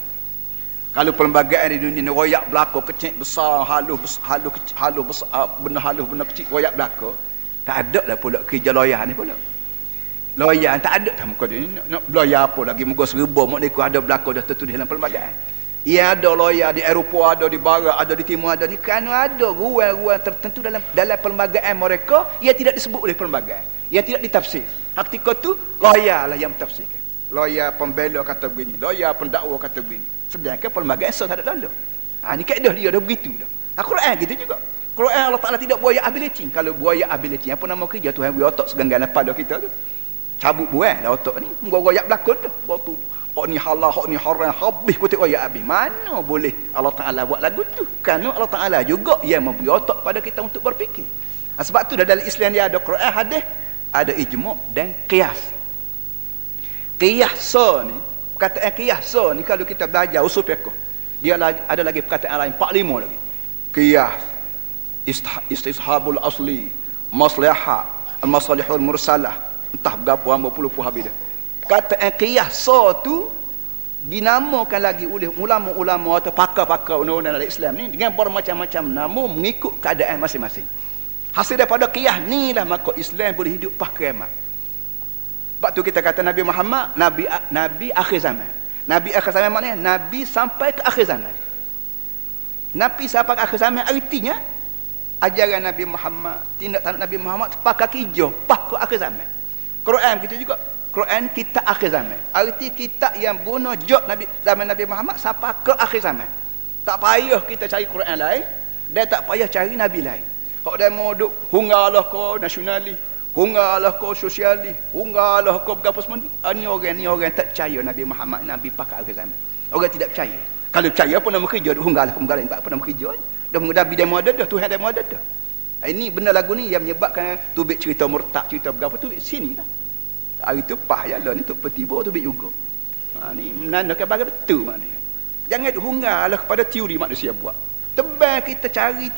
Kalau perlembagaan di dunia ni royak berlaku, kecil besar, halus besar, benda halus benda kecil royak berlaku. Tak ada dah pula kerja lawyer ni pula. Lawyer tak ada dah muka dia ni. Nak lawyer apa lagi? Muka serba mak ni ada belakang dah tertulis dalam perlembagaan. Ia ada lawyer di Eropah, ada di Barat, ada di Timur, ada ni. Kerana ada ruang-ruang tertentu dalam perlembagaan mereka, ia tidak disebut oleh perlembagaan. Ia tidak ditafsir. Ketika tu, lawyer lah yang mentafsirkan. Lawyer pembela kata begini, lawyer pendakwa kata begini. Sedangkan perlembagaan tak ada lalu. Ni kaedah dia dah begitu dah. Al-Quran gitu juga. Quran Allah Ta'ala tidak buaya ability. Kalau buaya ability, apa nama kerja Tuhan beri otak seganggan pada kita tu. Cabut buah lah otak ni. Goyak belakon tu. Waktu hak ni halal, hak ni haram, habis kutik royak habis. Mana boleh Allah Ta'ala buat lagu tu? Kerana Allah Ta'ala juga yang memberi otak pada kita untuk berfikir. Sebab tu dalam Islam dia ada Quran, hadis, ada ijma' dan qiyas. Qiyas ni, perkataan qiyas ni kalau kita belajar usul fiqh, dia ada lagi perkataan lain 45 lagi. Qiyas, istishabul asli, maslahah, al-masalihul mursalah, entah berapa puluh habis dah. Perkataan qiyas tu dinamakan lagi oleh ulama-ulama atau pakar-pakar undang-undang dalam Islam ni dengan bermacam-macam nama mengikut keadaan masing-masing. Hasil daripada qiyas ni lah maka Islam boleh hidup pas kiamat. Sebab tu kita kata Nabi Muhammad Nabi akhir zaman. Nabi akhir zaman maknanya Nabi sampai ke akhir zaman. Nabi sampai ke akhir zaman artinya ajaran Nabi Muhammad, tindak tanduk Nabi Muhammad pakai hijau pas ke akhir zaman. Quran begitu juga. Quran kitab akhir zaman. Arti kitab yang guna jok Nabi zaman Nabi Muhammad sampai ke akhir zaman. Tak payah kita cari Quran lain dan tak payah cari Nabi lain. Hak dia mau duk hunggalah ko nasionalis, hunggalah ko sosialis, hunggalah ko berapa semua ni orang tak percaya Nabi Muhammad Nabi pakai akhir zaman. Orang tidak percaya. Kalau percaya apa nama kerja duk hunggalah ko hunggalah apa nama kerja. Dah Nabi demo ada dah, Tuhan demo ada dah. Ini benda lagu ni yang menyebabkan tubik cerita murtad, cerita berapa tubik sini lah. Hari tu payah lah ni tu petiba tu juga. Ni menandakan bagai betul maknanya. Jangan hunggalah kepada teori manusia buat. Tebal kita cari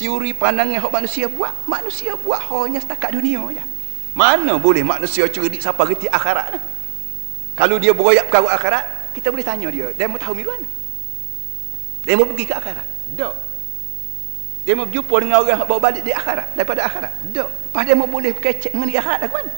teori pandangan hak manusia buat. Manusia buat hanya setakat dunia aja. Mana boleh manusia cerdik siapa reti akhirat ni? Kalau dia beroyak perkara akhirat, kita boleh tanya dia mau tahu mi mana? Dia mau pergi ke akhirat? Tak. Dia mau berjumpa dengan orang yang bawa balik di akhirat daripada akhirat? Tak. Pas dia mau boleh kecek dengan di akhirat dah mana?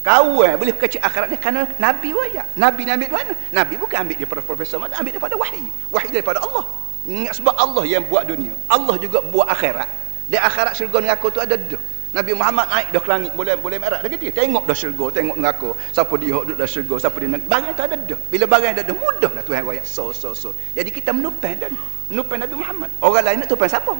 Kawan boleh kecek akhirat ni kerana Nabi wayak. Nabi ambil mana? Nabi bukan ambil daripada profesor, ambil daripada wahyu. Wahyu daripada Allah. Ingat sebab Allah yang buat dunia. Allah juga buat akhirat. Di akhirat syurga neraka tu ada dah. Nabi Muhammad naik dah ke langit boleh merah dah gitu. Tengok dah syurga, tengok neraka. Siapa dia duduk dalam syurga, siapa dia barang tu ada dah. Bila barang ada dah mudahlah Tuhan wayak. So. Jadi kita menupan Nabi Muhammad. Orang lain nak tupan siapa?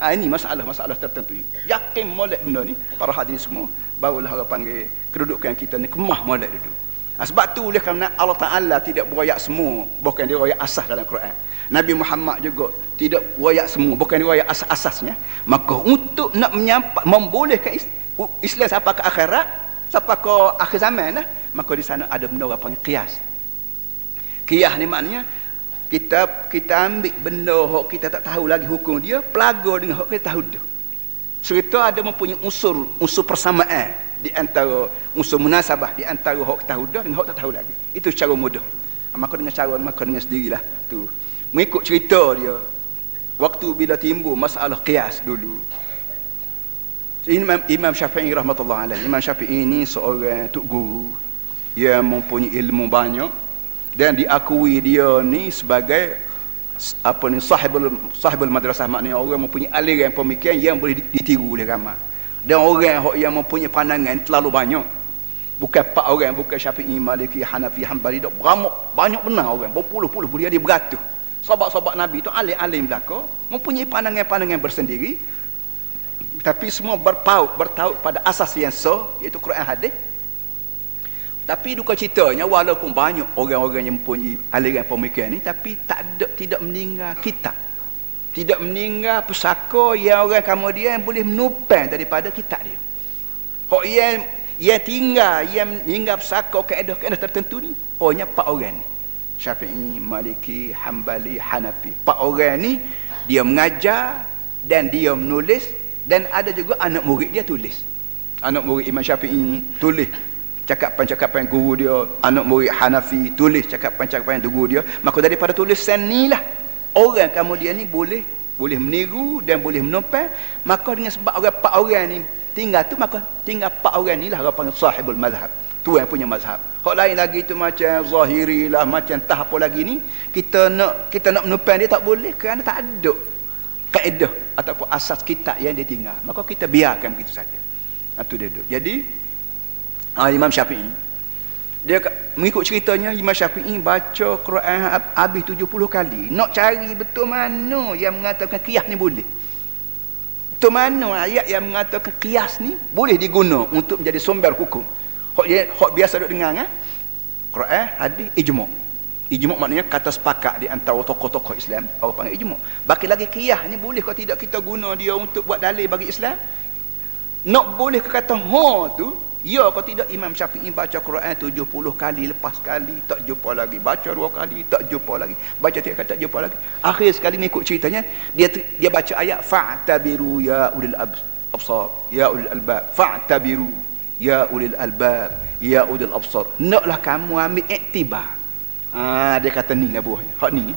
Ini masalah tertentu. Yakin molek benda ni para hadirin semua, barulah orang panggil kedudukan kita ni kemah molek duduk. Sebab tu oleh kerana Allah Ta'ala tidak berayak semua, bukan dia rayak asas dalam Quran. Nabi Muhammad juga tidak berayak semua, bukan dia rayak asas-asasnya. Maka untuk nak membolehkan Islam sampai ke akhirat, sampai ke akhir zaman lah, maka di sana ada benda orang panggil qiyas. Qiyas ni maknanya kita ambil benda hak kita tak tahu lagi hukum dia, pelaga dengan hak kita tahu dah. Cerita ada mempunyai unsur persamaan di antara unsur munasabah di antara hak tahu dah dengan hak tak tahu lagi. Itu secara mudah. Maka dengan sendirilah tu. Mengikut cerita dia waktu bila timbul masalah qiyas dulu. Imam Syafi'i rahmatullah alaihi. Imam Syafi'i ini seorang tok guru yang mempunyai ilmu banyak dan diakui dia ni sebagai sahibul madrasah, maknanya orang mempunyai aliran pemikiran yang boleh ditiru oleh ramai. Dan orang yang mempunyai pandangan terlalu banyak. Bukan 4 orang, bukan Syafi'i, Maliki, Hanafi, Hanbali, dak banyak benar orang, berpuluh-puluh, boleh dia beratus. Sahabat-sahabat Nabi tu alim-alim belaka, mempunyai pandangan-pandangan bersendiri, tapi semua bertaut pada asas yang sah, iaitu Quran hadis. Tapi duka citanya walaupun banyak orang-orang yang mempunyai aliran pemikiran ni, tapi tidak meninggal kitab, tidak meninggal pusaka yang orang kemudian boleh menupang daripada kitab dia. Hak yang tinggal pusaka kaedah-kaedah tertentu ni hanya 4 orang ni. Syafi'i, Maliki, Hanbali, Hanafi. 4 orang ni dia mengajar dan dia menulis, dan ada juga anak murid dia tulis. Anak murid Imam Syafi'i tulis cakapan-cakapan guru dia, anak murid Hanafi tulis cakapan-cakapan guru dia. Maka daripada tulisan ni lah orang kemudian ni boleh meniru dan boleh menopang. Maka dengan sebab orang 4 orang ni tinggal tu maka tinggal 4 orang ni lah orang panggil sahibul mazhab, tuan punya mazhab. Hak lain lagi tu macam zahiri lah, macam entah apa lagi ni, kita nak menumpang dia tak boleh kerana tak ada kaedah ataupun asas kitab yang dia tinggal. Maka kita biarkan begitu saja. Itu dia duduk. Jadi Imam Syafi'i, dia mengikut ceritanya Imam Syafi'i baca Quran habis 70 kali. Nak cari betul mana yang mengatakan qiyas ni boleh. Betul mana ayat yang mengatakan qiyas ni boleh diguna untuk menjadi sumber hukum. Hak biasa duk dengar Quran, hadis, ijma'. Ijma' maknanya kata sepakat di antara tokoh-tokoh Islam, orang panggil ijma'. Baki lagi qiyas ni boleh ke tidak kita guna dia untuk buat dalil bagi Islam? Nak boleh ke kata tu, ya atau tidak Imam Syafi'i baca Quran 70 kali, lepas sekali tak jumpa lagi, baca 2 kali tak jumpa lagi, baca 3 kali tak jumpa lagi. Akhir sekali ni ikut ceritanya dia baca ayat fa'tabiru ya ulil absar, ya ulil albab, fa'tabiru ya ulil albab, ya ulil absar. Naklah kamu ambil iktibar. Dia kata ni lah buah. Hak ni.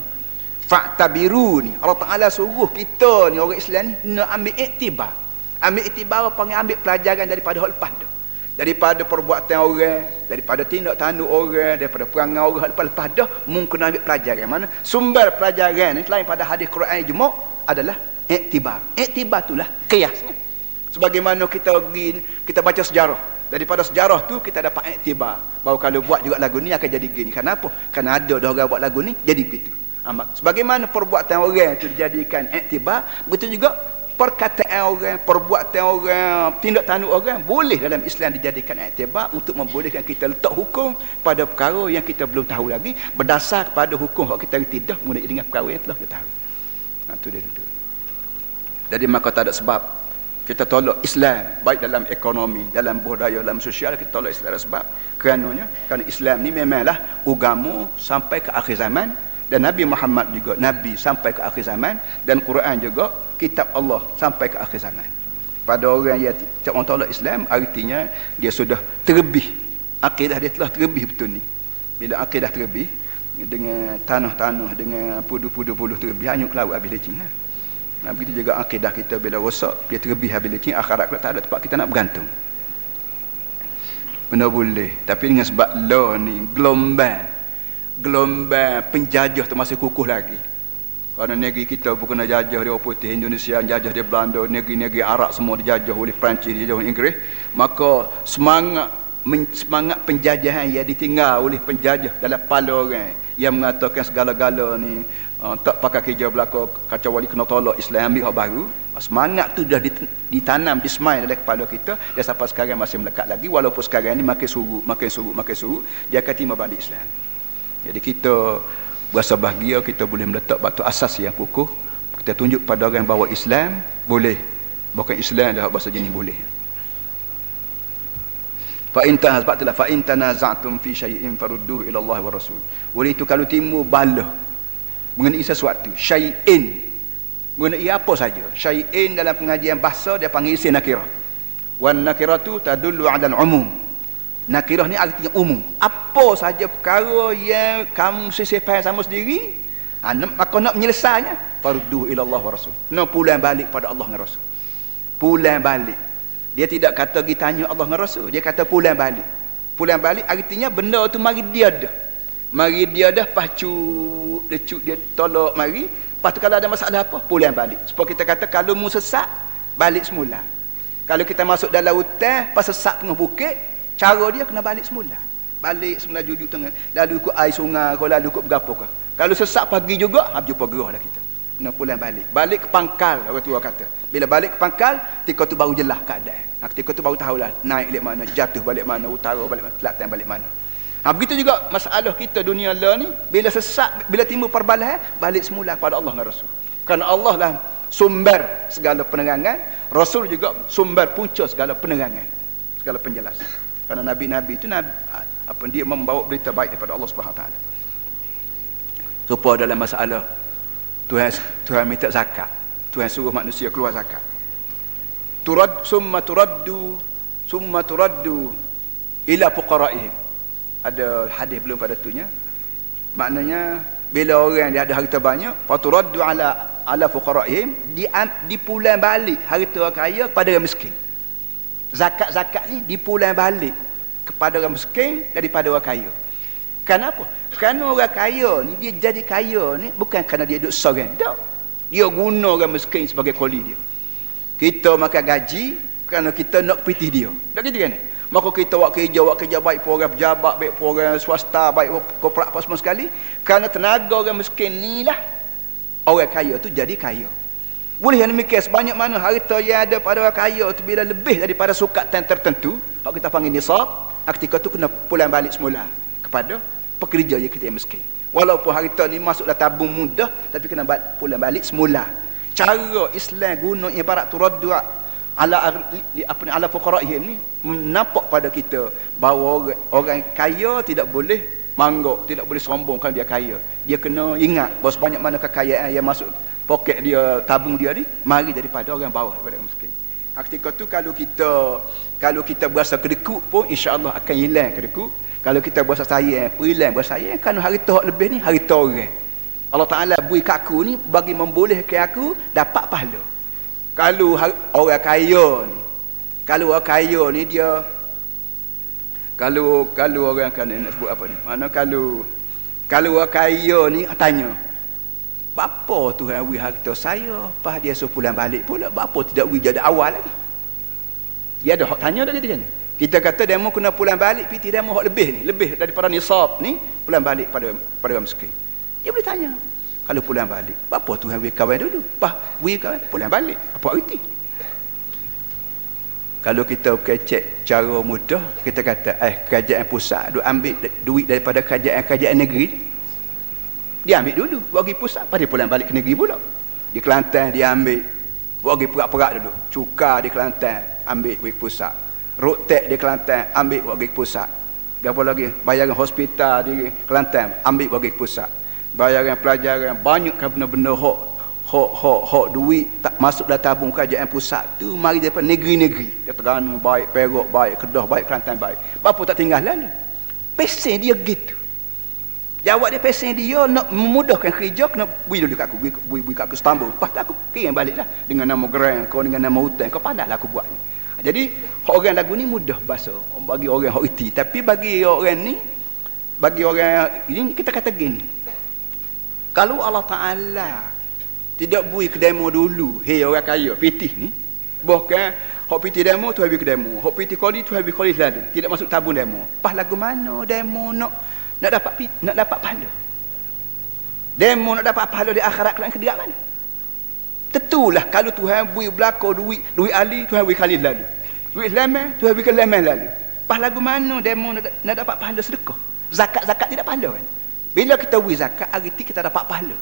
Fa'tabiru ni Allah Taala suruh kita ni orang Islam ni nak ambil iktibar. Ambil iktibar panggil ambil pelajaran daripada hak lepas tu. Daripada perbuatan orang, daripada tindak tanduk orang, daripada perangai orang lepas-lepas dah, mungkin ambil pelajaran. Mana sumber pelajaran ni selain pada hadis Quran ijma' adalah iktibar. Iktibar itulah qiyasnya. Sebagaimana kita baca sejarah, daripada sejarah tu kita dapat iktibar bahawa kalau buat juga lagu ni akan jadi gini. Kenapa? Kerana ada dah orang buat lagu ni jadi begitu. Sebagaimana perbuatan orang itu dijadikan iktibar, begitu juga perkataan orang, perbuatan orang, tindak tanduk orang boleh dalam Islam dijadikan iktibar untuk membolehkan kita letak hukum pada perkara yang kita belum tahu lagi berdasar kepada hukum yang kita reti dah mengenai dengan perkara yang telah kita tahu. Itu dia duduk. Jadi maka tak ada sebab kita tolak Islam baik dalam ekonomi, dalam budaya, dalam sosial. Kita tolak Islam sebab kerana Islam ni memanglah agama sampai ke akhir zaman, dan Nabi Muhammad juga Nabi sampai ke akhir zaman, dan Quran juga kitab Allah sampai ke akhir zaman. Pada orang yang tak orang tolak Islam, artinya dia sudah terlebih, akidah dia telah terlebih betul ni. Bila akidah terlebih dengan tanah-tanah, dengan pudu-pudu buluh terlebih, hanyut ke laut habis lecing lah. Begitu juga akidah kita bila rosak, dia terlebih habis lecing, akhirat kita tak ada tempat kita nak bergantung. Benda boleh, tapi dengan sebab law ni gelombang penjajah tu masih kukuh lagi. Kerana negeri kita bukan jajah dia orang putih, Indonesia jajah dia Belanda, negeri-negeri Arab semua dijajah oleh Perancis, dijajah oleh Inggeris. Maka semangat penjajahan yang ditinggal oleh penjajah dalam kepala orang yang mengatakan segala-gala ni tak pakai kerja belaka, kacau wali kena tolak Islam, ambil hak baru. Semangat tu dah ditanam, disemai dalam kepala kita, dan sampai sekarang masih melekat lagi. Walaupun sekarang ni makin surut, dia akan timba balik Islam. Jadi kita berasa bahagia kita boleh meletak batu asas yang kukuh. Kita tunjuk pada orang bahawa Islam boleh, bukan Islam dah bahasa jenis boleh. Fa in tanaza'tum fi syai'in farudduhu ila Allah wa Rasul. Oleh itu kalau timbul balah mengenai sesuatu, syai'in mengenai apa saja. Syai'in dalam pengajian bahasa dia panggil isim nakirah. Wan nakiratu tadullu 'ala al-umum. Nakirah ni artinya umum. Apa saja perkara yang kamu sisipkan sama sendiri, maka nak menyelesainya, farudduhu ila Allah wa Rasul. Nak pulang balik pada Allah dan Rasul. Pulang balik. Dia tidak kata pergi tanya Allah dan Rasul, dia kata pulang balik. Pulang balik artinya benda tu mari dia dah. Mari dia dah pacu dia tolak mari. Lepas tu kalau ada masalah apa, pulang balik. Supaya kita kata kalau mu sesat, balik semula. Kalau kita masuk dalam hutan, pas sesat tengah bukit, cara dia kena balik semula. Balik semula jujuk tengah. Lalu ikut air sungai, lalu ikut berapa. Kalau sesat pagi juga, jumpa gerah lah kita. Kena pulang balik. Balik ke pangkal, orang tua kata. Bila balik ke pangkal, ketika tu baru jelas keadaan. Ketika tu baru tahulah naik balik mana, jatuh balik mana, utara balik mana, selatan balik mana. Begitu juga masalah kita dunia Allah ni, bila sesat, bila timbul perbalahan, balik semula kepada Allah dan Rasul. Kerana Allah lah sumber segala penerangan, Rasul juga sumber punca segala penerangan, segala penjelasan. Kerana nabi-nabi itu dia membawa berita baik daripada Allah Subhanahu Wa Taala. Supaya dalam masalah Tuhan minta zakat, Tuhan suruh manusia keluar zakat. Summa turaddu ila fuqara'ihim. Ada hadis belum pada tunya. Maknanya bila orang dia ada harta banyak, faturaddu ala fuqara'ihim, dipulang balik harta kaya pada orang miskin. Zakat-zakat ni dipulang balik kepada orang miskin daripada orang kaya. Kenapa? Kerana orang kaya ni, dia jadi kaya ni bukan kerana dia duduk sorang. Tak. Dia guna orang miskin sebagai koli dia. Kita makan gaji kerana kita nak piti dia. Tak gitu kan? Maka kita buat kerja baik pun orang pejabat, baik pun orang swasta, baik korporat apa semua sekali. Kerana tenaga orang miskin ni lah orang kaya tu jadi kaya. Boleh yang demikian, sebanyak mana harta yang ada pada orang kaya tu bila lebih daripada sukatan tertentu, kalau kita panggil nisab, ketika tu kena pulang balik semula kepada pekerja yang kita yang miskin. Walaupun harta ni masuklah tabung mudah, tapi kena pulang balik semula. Cara Islam guna ibarat tu raddu ala fuqara'ihim ni menampak pada kita bahawa orang kaya tidak boleh mangguk, tidak boleh sombong kan dia kaya. Dia kena ingat bahawa sebanyak mana kekayaan yang masuk poket dia, tabung dia ni, mari daripada orang bawah, daripada orang miskin. Ketika tu kalau kita berasa kedekut pun insya-Allah akan hilang kedekut. Kalau kita berasa sayang, hilang berasa sayang, kan harta hak lebih ni harta orang. Allah Taala beri kat aku ni bagi membolehkan aku dapat pahala. Kalau orang kaya ni dia kalau orang kan nak sebut apa ni? Mana kalau orang kaya ni tanya, "Bapa Tuhan wi harta saya, pas dia suruh pulang balik pula, bapa tidak wi jadi awal lagi?" Dia ada hak tanya dah kita kan. Kita kata demo kena pulang balik, piti demo hak lebih daripada nisab ni, pulang balik pada orang miskin. Dia boleh tanya. Kalau pulang balik, bapa Tuhan wi kawan dulu, pas wi kawan pulang balik. Apa arti? Kalau kita cek cara mudah, kita kata kerajaan pusat duk ambil duit daripada kerajaan negeri. Dia ambil dulu, bagi pusat, pada pulang balik ke negeri pula. Di Kelantan dia ambil, bagi perak-perak dulu. Cukai di Kelantan ambil bagi pusat. Road tax di Kelantan ambil bagi pusat. Apa lagi? Bayaran hospital di Kelantan ambil bagi pusat. Bayaran pelajaran, banyak kan benda-benda hok duit tak masuk dalam tabung kerajaan pusat tu mari daripada negeri-negeri. Terengganu baik, Perak baik, Kedah baik, Kelantan baik. Bapa tak tinggal lalu. Pesen dia gitu. Jawab dia pesen dia nak memudahkan kerja, kena bui dulu kat aku, bui kat aku setambul. Lepas tu aku kirim baliklah dengan nama geran kau, dengan nama hutan kau, pandailah aku buat. Jadi orang lagu ni mudah bahasa bagi orang hok reti, tapi bagi orang ni, bagi orang ini kita kata gini. Kalau Allah Taala tidak bui ke demo dulu, hei orang kaya pitih ni, bahkan hok pitih demo tu habis ke demo, hok pitih koli tu habis koli lalu, tidak masuk tabung demo. Pas lagu mana demo nak dapat pahala. Demo nak dapat pahala di akhirat kelak kedua mana? Tentulah kalau Tuhan bui belaka duit ahli, Tuhan bui kali lalu. Duit lemah, Tuhan bui ke lemah lalu. Pas lagu mana demo nak dapat pahala sedekah? Zakat tidak pahala kan? Bila kita bui zakat, arti kita dapat pahala.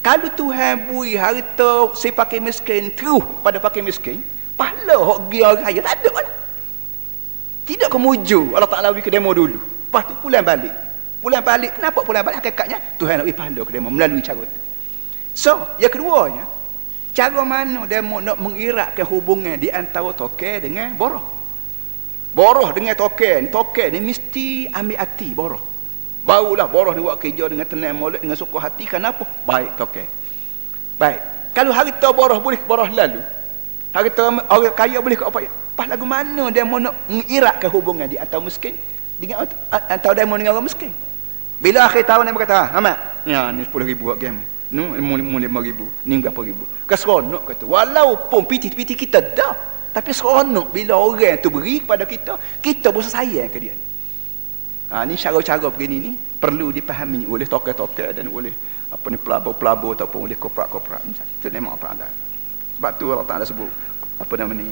Kalau Tuhan bui harta si pakai miskin terus pada pakai miskin, pahala hok dia raya tak ada lah. Tidak kemuju Allah Taala bagi ke demo dulu. Lepas tu pulang balik. Kenapa pulang balik? Hakikatnya Tuhan nak bagi pahala ke demo melalui cara tu. So, yang keduanya, cara mana demo nak mengiratkan hubungan di antara token dengan boroh. Boroh dengan token ni mesti ambil hati boroh. Barulah boroh ni buat kerja dengan tenang molek, dengan suka hati. Kenapa? Baik token. Baik. Kalau harta boroh boleh boroh lalu, harta orang kaya boleh ke apa? Pas lagu mana demo nak mengiratkan hubungan di antara miskin dengan antara demo dengan orang miskin? Bila akhir tahun dia berkata, "Amat, ya ni 10,000 buat game. Ni 5,000. Ni berapa ribu?" Keseronok kata. Walaupun piti-piti kita dah, tapi seronok bila orang tu beri kepada kita berasa sayang ke dia. Ni cara-cara begini ni perlu dipahami oleh tokoh-tokoh dan oleh pelabur-pelabur ataupun oleh korporat-korporat. Itu memang apa. Sebab tu Allah Taala sebut ni,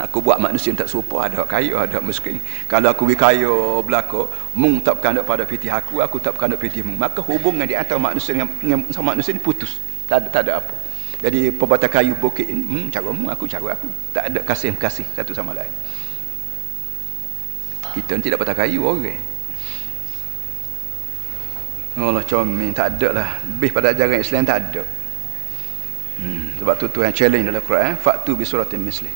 aku buat manusia tak serupa, ada kaya, ada miskin. Kalau aku kaya belaka, mung tak berkandak pada pitih aku tak berkandak pitih mung. Maka hubungan di antara manusia dengan sama manusia ni putus. Tak ada apa. Jadi perbuatan kayu bukit ni, cara mu, aku cara aku. Tak ada kasih-kasih satu sama lain. Kita ni tidak patah kayu orang. Allah comel, tak ada lah. Lebih pada ajaran Islam tak ada. Sebab tu Tuhan challenge dalam Quran, fa'tu bi suratin mislih.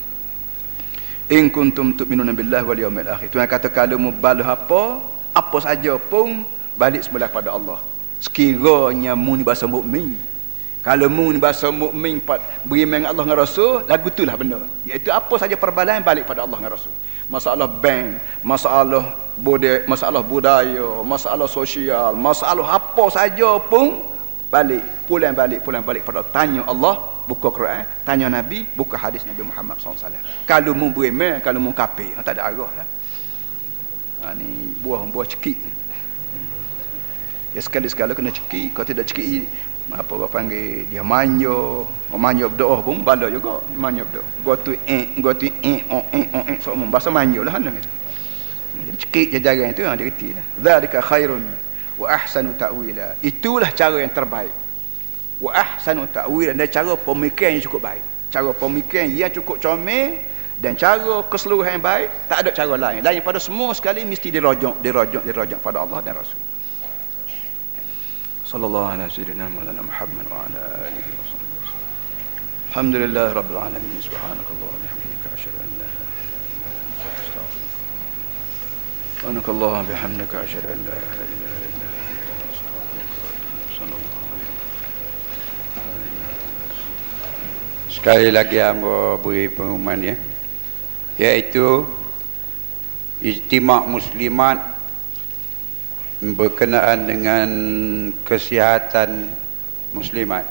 In kuntum tu'minuna billahi wal yawmil akhir. Tuhan kata kalau mu balah apa saja pun balik semula pada Allah. Sekiranya mu ni bahasa mukmin, Kalau mu ni bahasa mukmin beriman Allah dengan Rasul, lagu itulah benda. Iaitu apa saja perbalahan balik pada Allah dengan Rasul. Masalah bank, masalah budaya, masalah sosial, masalah apa saja pun pulang balik pada tanya Allah, buka Quran, tanya Nabi, buka hadis Nabi Muhammad SAW. Kalau mu beriman, kalau mu kafir, tak ada arah lah. Ni buah cekik. Ya sekali-sekala kena cekik. Kalau tidak cekik, apa panggil dia manja berdoa pun bala juga manja berdoa gotu semua bahasa manja lah kan cekik jajaran itu dia reti lah. Zalika khairun wa ahsanu ta'wila, itulah cara yang terbaik. Wa ahsanu ta'wila, dan cara pemikiran yang cukup baik, cara pemikiran yang cukup comel, dan cara keseluruhan yang baik. Tak ada cara lain pada semua sekali mesti dirajak pada Allah dan Rasul. Sallallahu ala sayyidina Maulana Muhammad wa ala alihi wa sahbihi. Alhamdulillah rabbil alamin. Subhanakallah wa bihamdika asyhadu an la ilaha illa anta astaghfiruka. Subhanakallah wa bihamdika asyhadu an la ilaha illa anta astaghfiruka. Sallallahu alaihi wasallam. Sekali lagi hamba beri pengumuman ya, iaitu Ijtima' Muslimat berkenaan dengan kesihatan muslimat.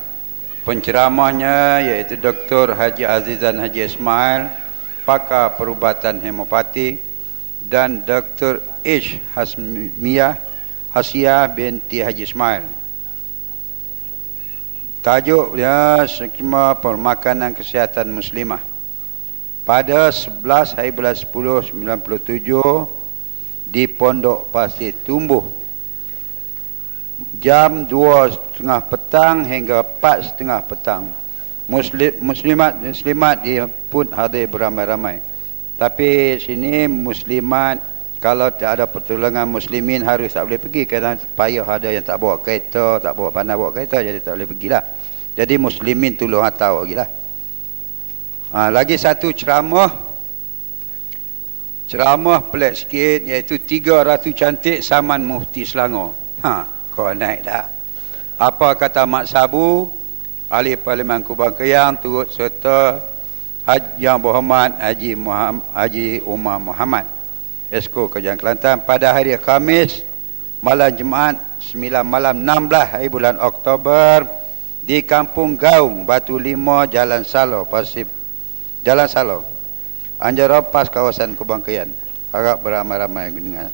Penceramahnya iaitu Dr. Haji Azizan Haji Ismail, pakar perubatan homeopati, dan Dr. H. Hasiyah binti Haji Ismail. Tajuk dia skema permakanan kesihatan muslimah. Pada 11 hari bulan 10 1997 di Pondok Pasir Tumbuh, jam 2.30 petang hingga 4.30 petang. Muslimat dia pun hadir beramai-ramai. Tapi sini muslimat, kalau tak ada pertolongan muslimin harus tak boleh pergi, kerana payah ada yang tak bawa kereta, tak bawa pandai bawa kereta, jadi tak boleh pergilah. Jadi muslimin tolong hantar pergilah. Lagi satu ceramah pelik sikit, iaitu 3 Ratu Cantik Saman Mufti Selangor. Kau naik dah. Apa kata Mak Sabu, Ahli Parlimen Kubang Kelang, turut serta Yang Berhormat Haji Umar Muhammad, Esko Kerajaan Kelantan, pada hari Khamis malam Jumaat 9 malam 16 hari bulan Oktober di Kampung Gaung, Batu Lima, Jalan Salo, Jalan Salo, Anjarapas, kawasan Kubang Kelang. Harap beramai-ramai dengan